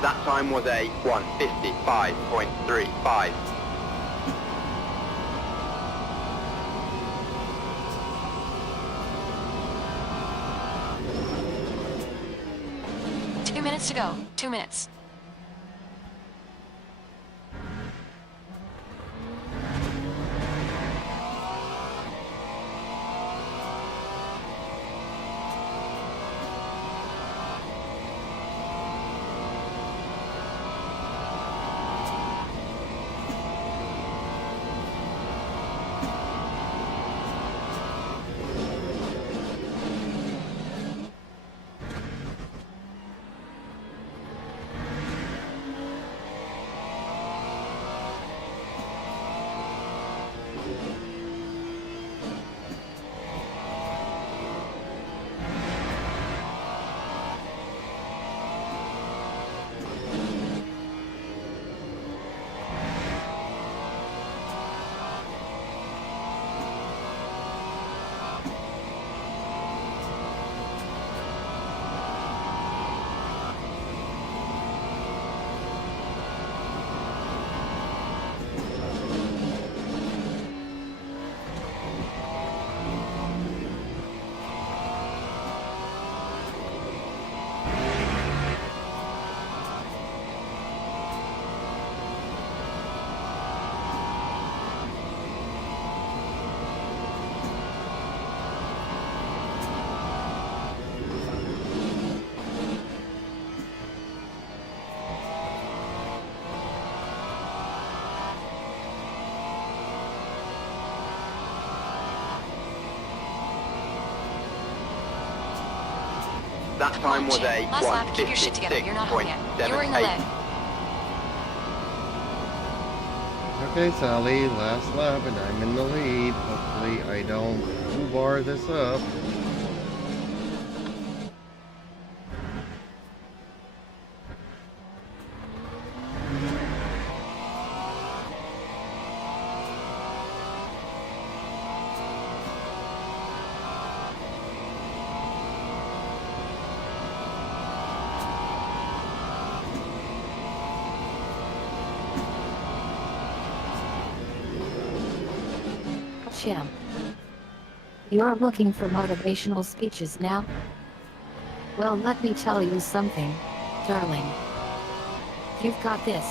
That time was a 1:55.35. Two minutes to go. 2 minutes. That time was a Last lap, keep your shit together. You're not home yet. You're in the lead. Okay, Sally, last lap, and I'm in the lead. Hopefully I don't bar this up. Champ. You're looking for motivational speeches now? Well, let me tell you something, darling. You've got this.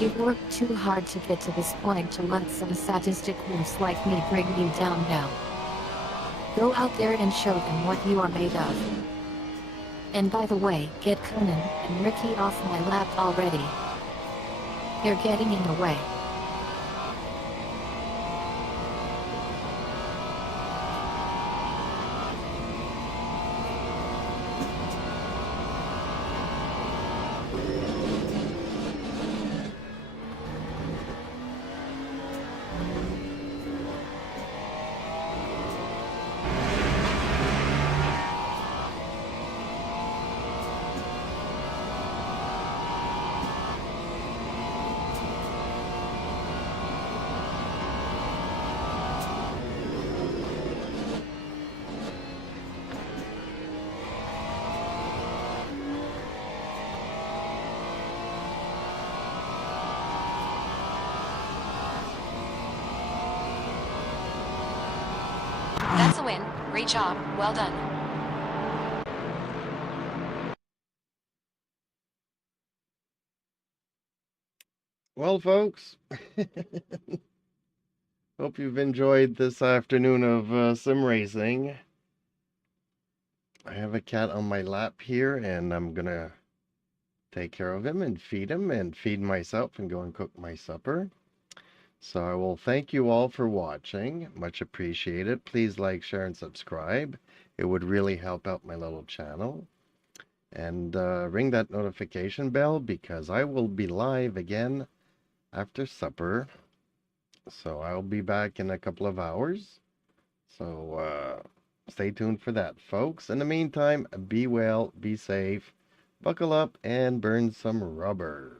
You've worked too hard to get to this point to let some sadistic wolves like me bring you down now. Go out there and show them what you are made of. And by the way, get Conan and Ricky off my lap already. You're getting in the way. That's a win. Great job. Well done. Well, folks, hope you've enjoyed this afternoon of sim racing. I have a cat on my lap here, and I'm gonna take care of him and feed myself and go and cook my supper. So I will thank you all for watching. Much appreciated. Please like, share, and subscribe. It would really help out my little channel. And ring that notification bell because I will be live again after supper. So I'll be back in a couple of hours. So stay tuned for that, folks. In the meantime, be well, be safe, buckle up, and burn some rubber.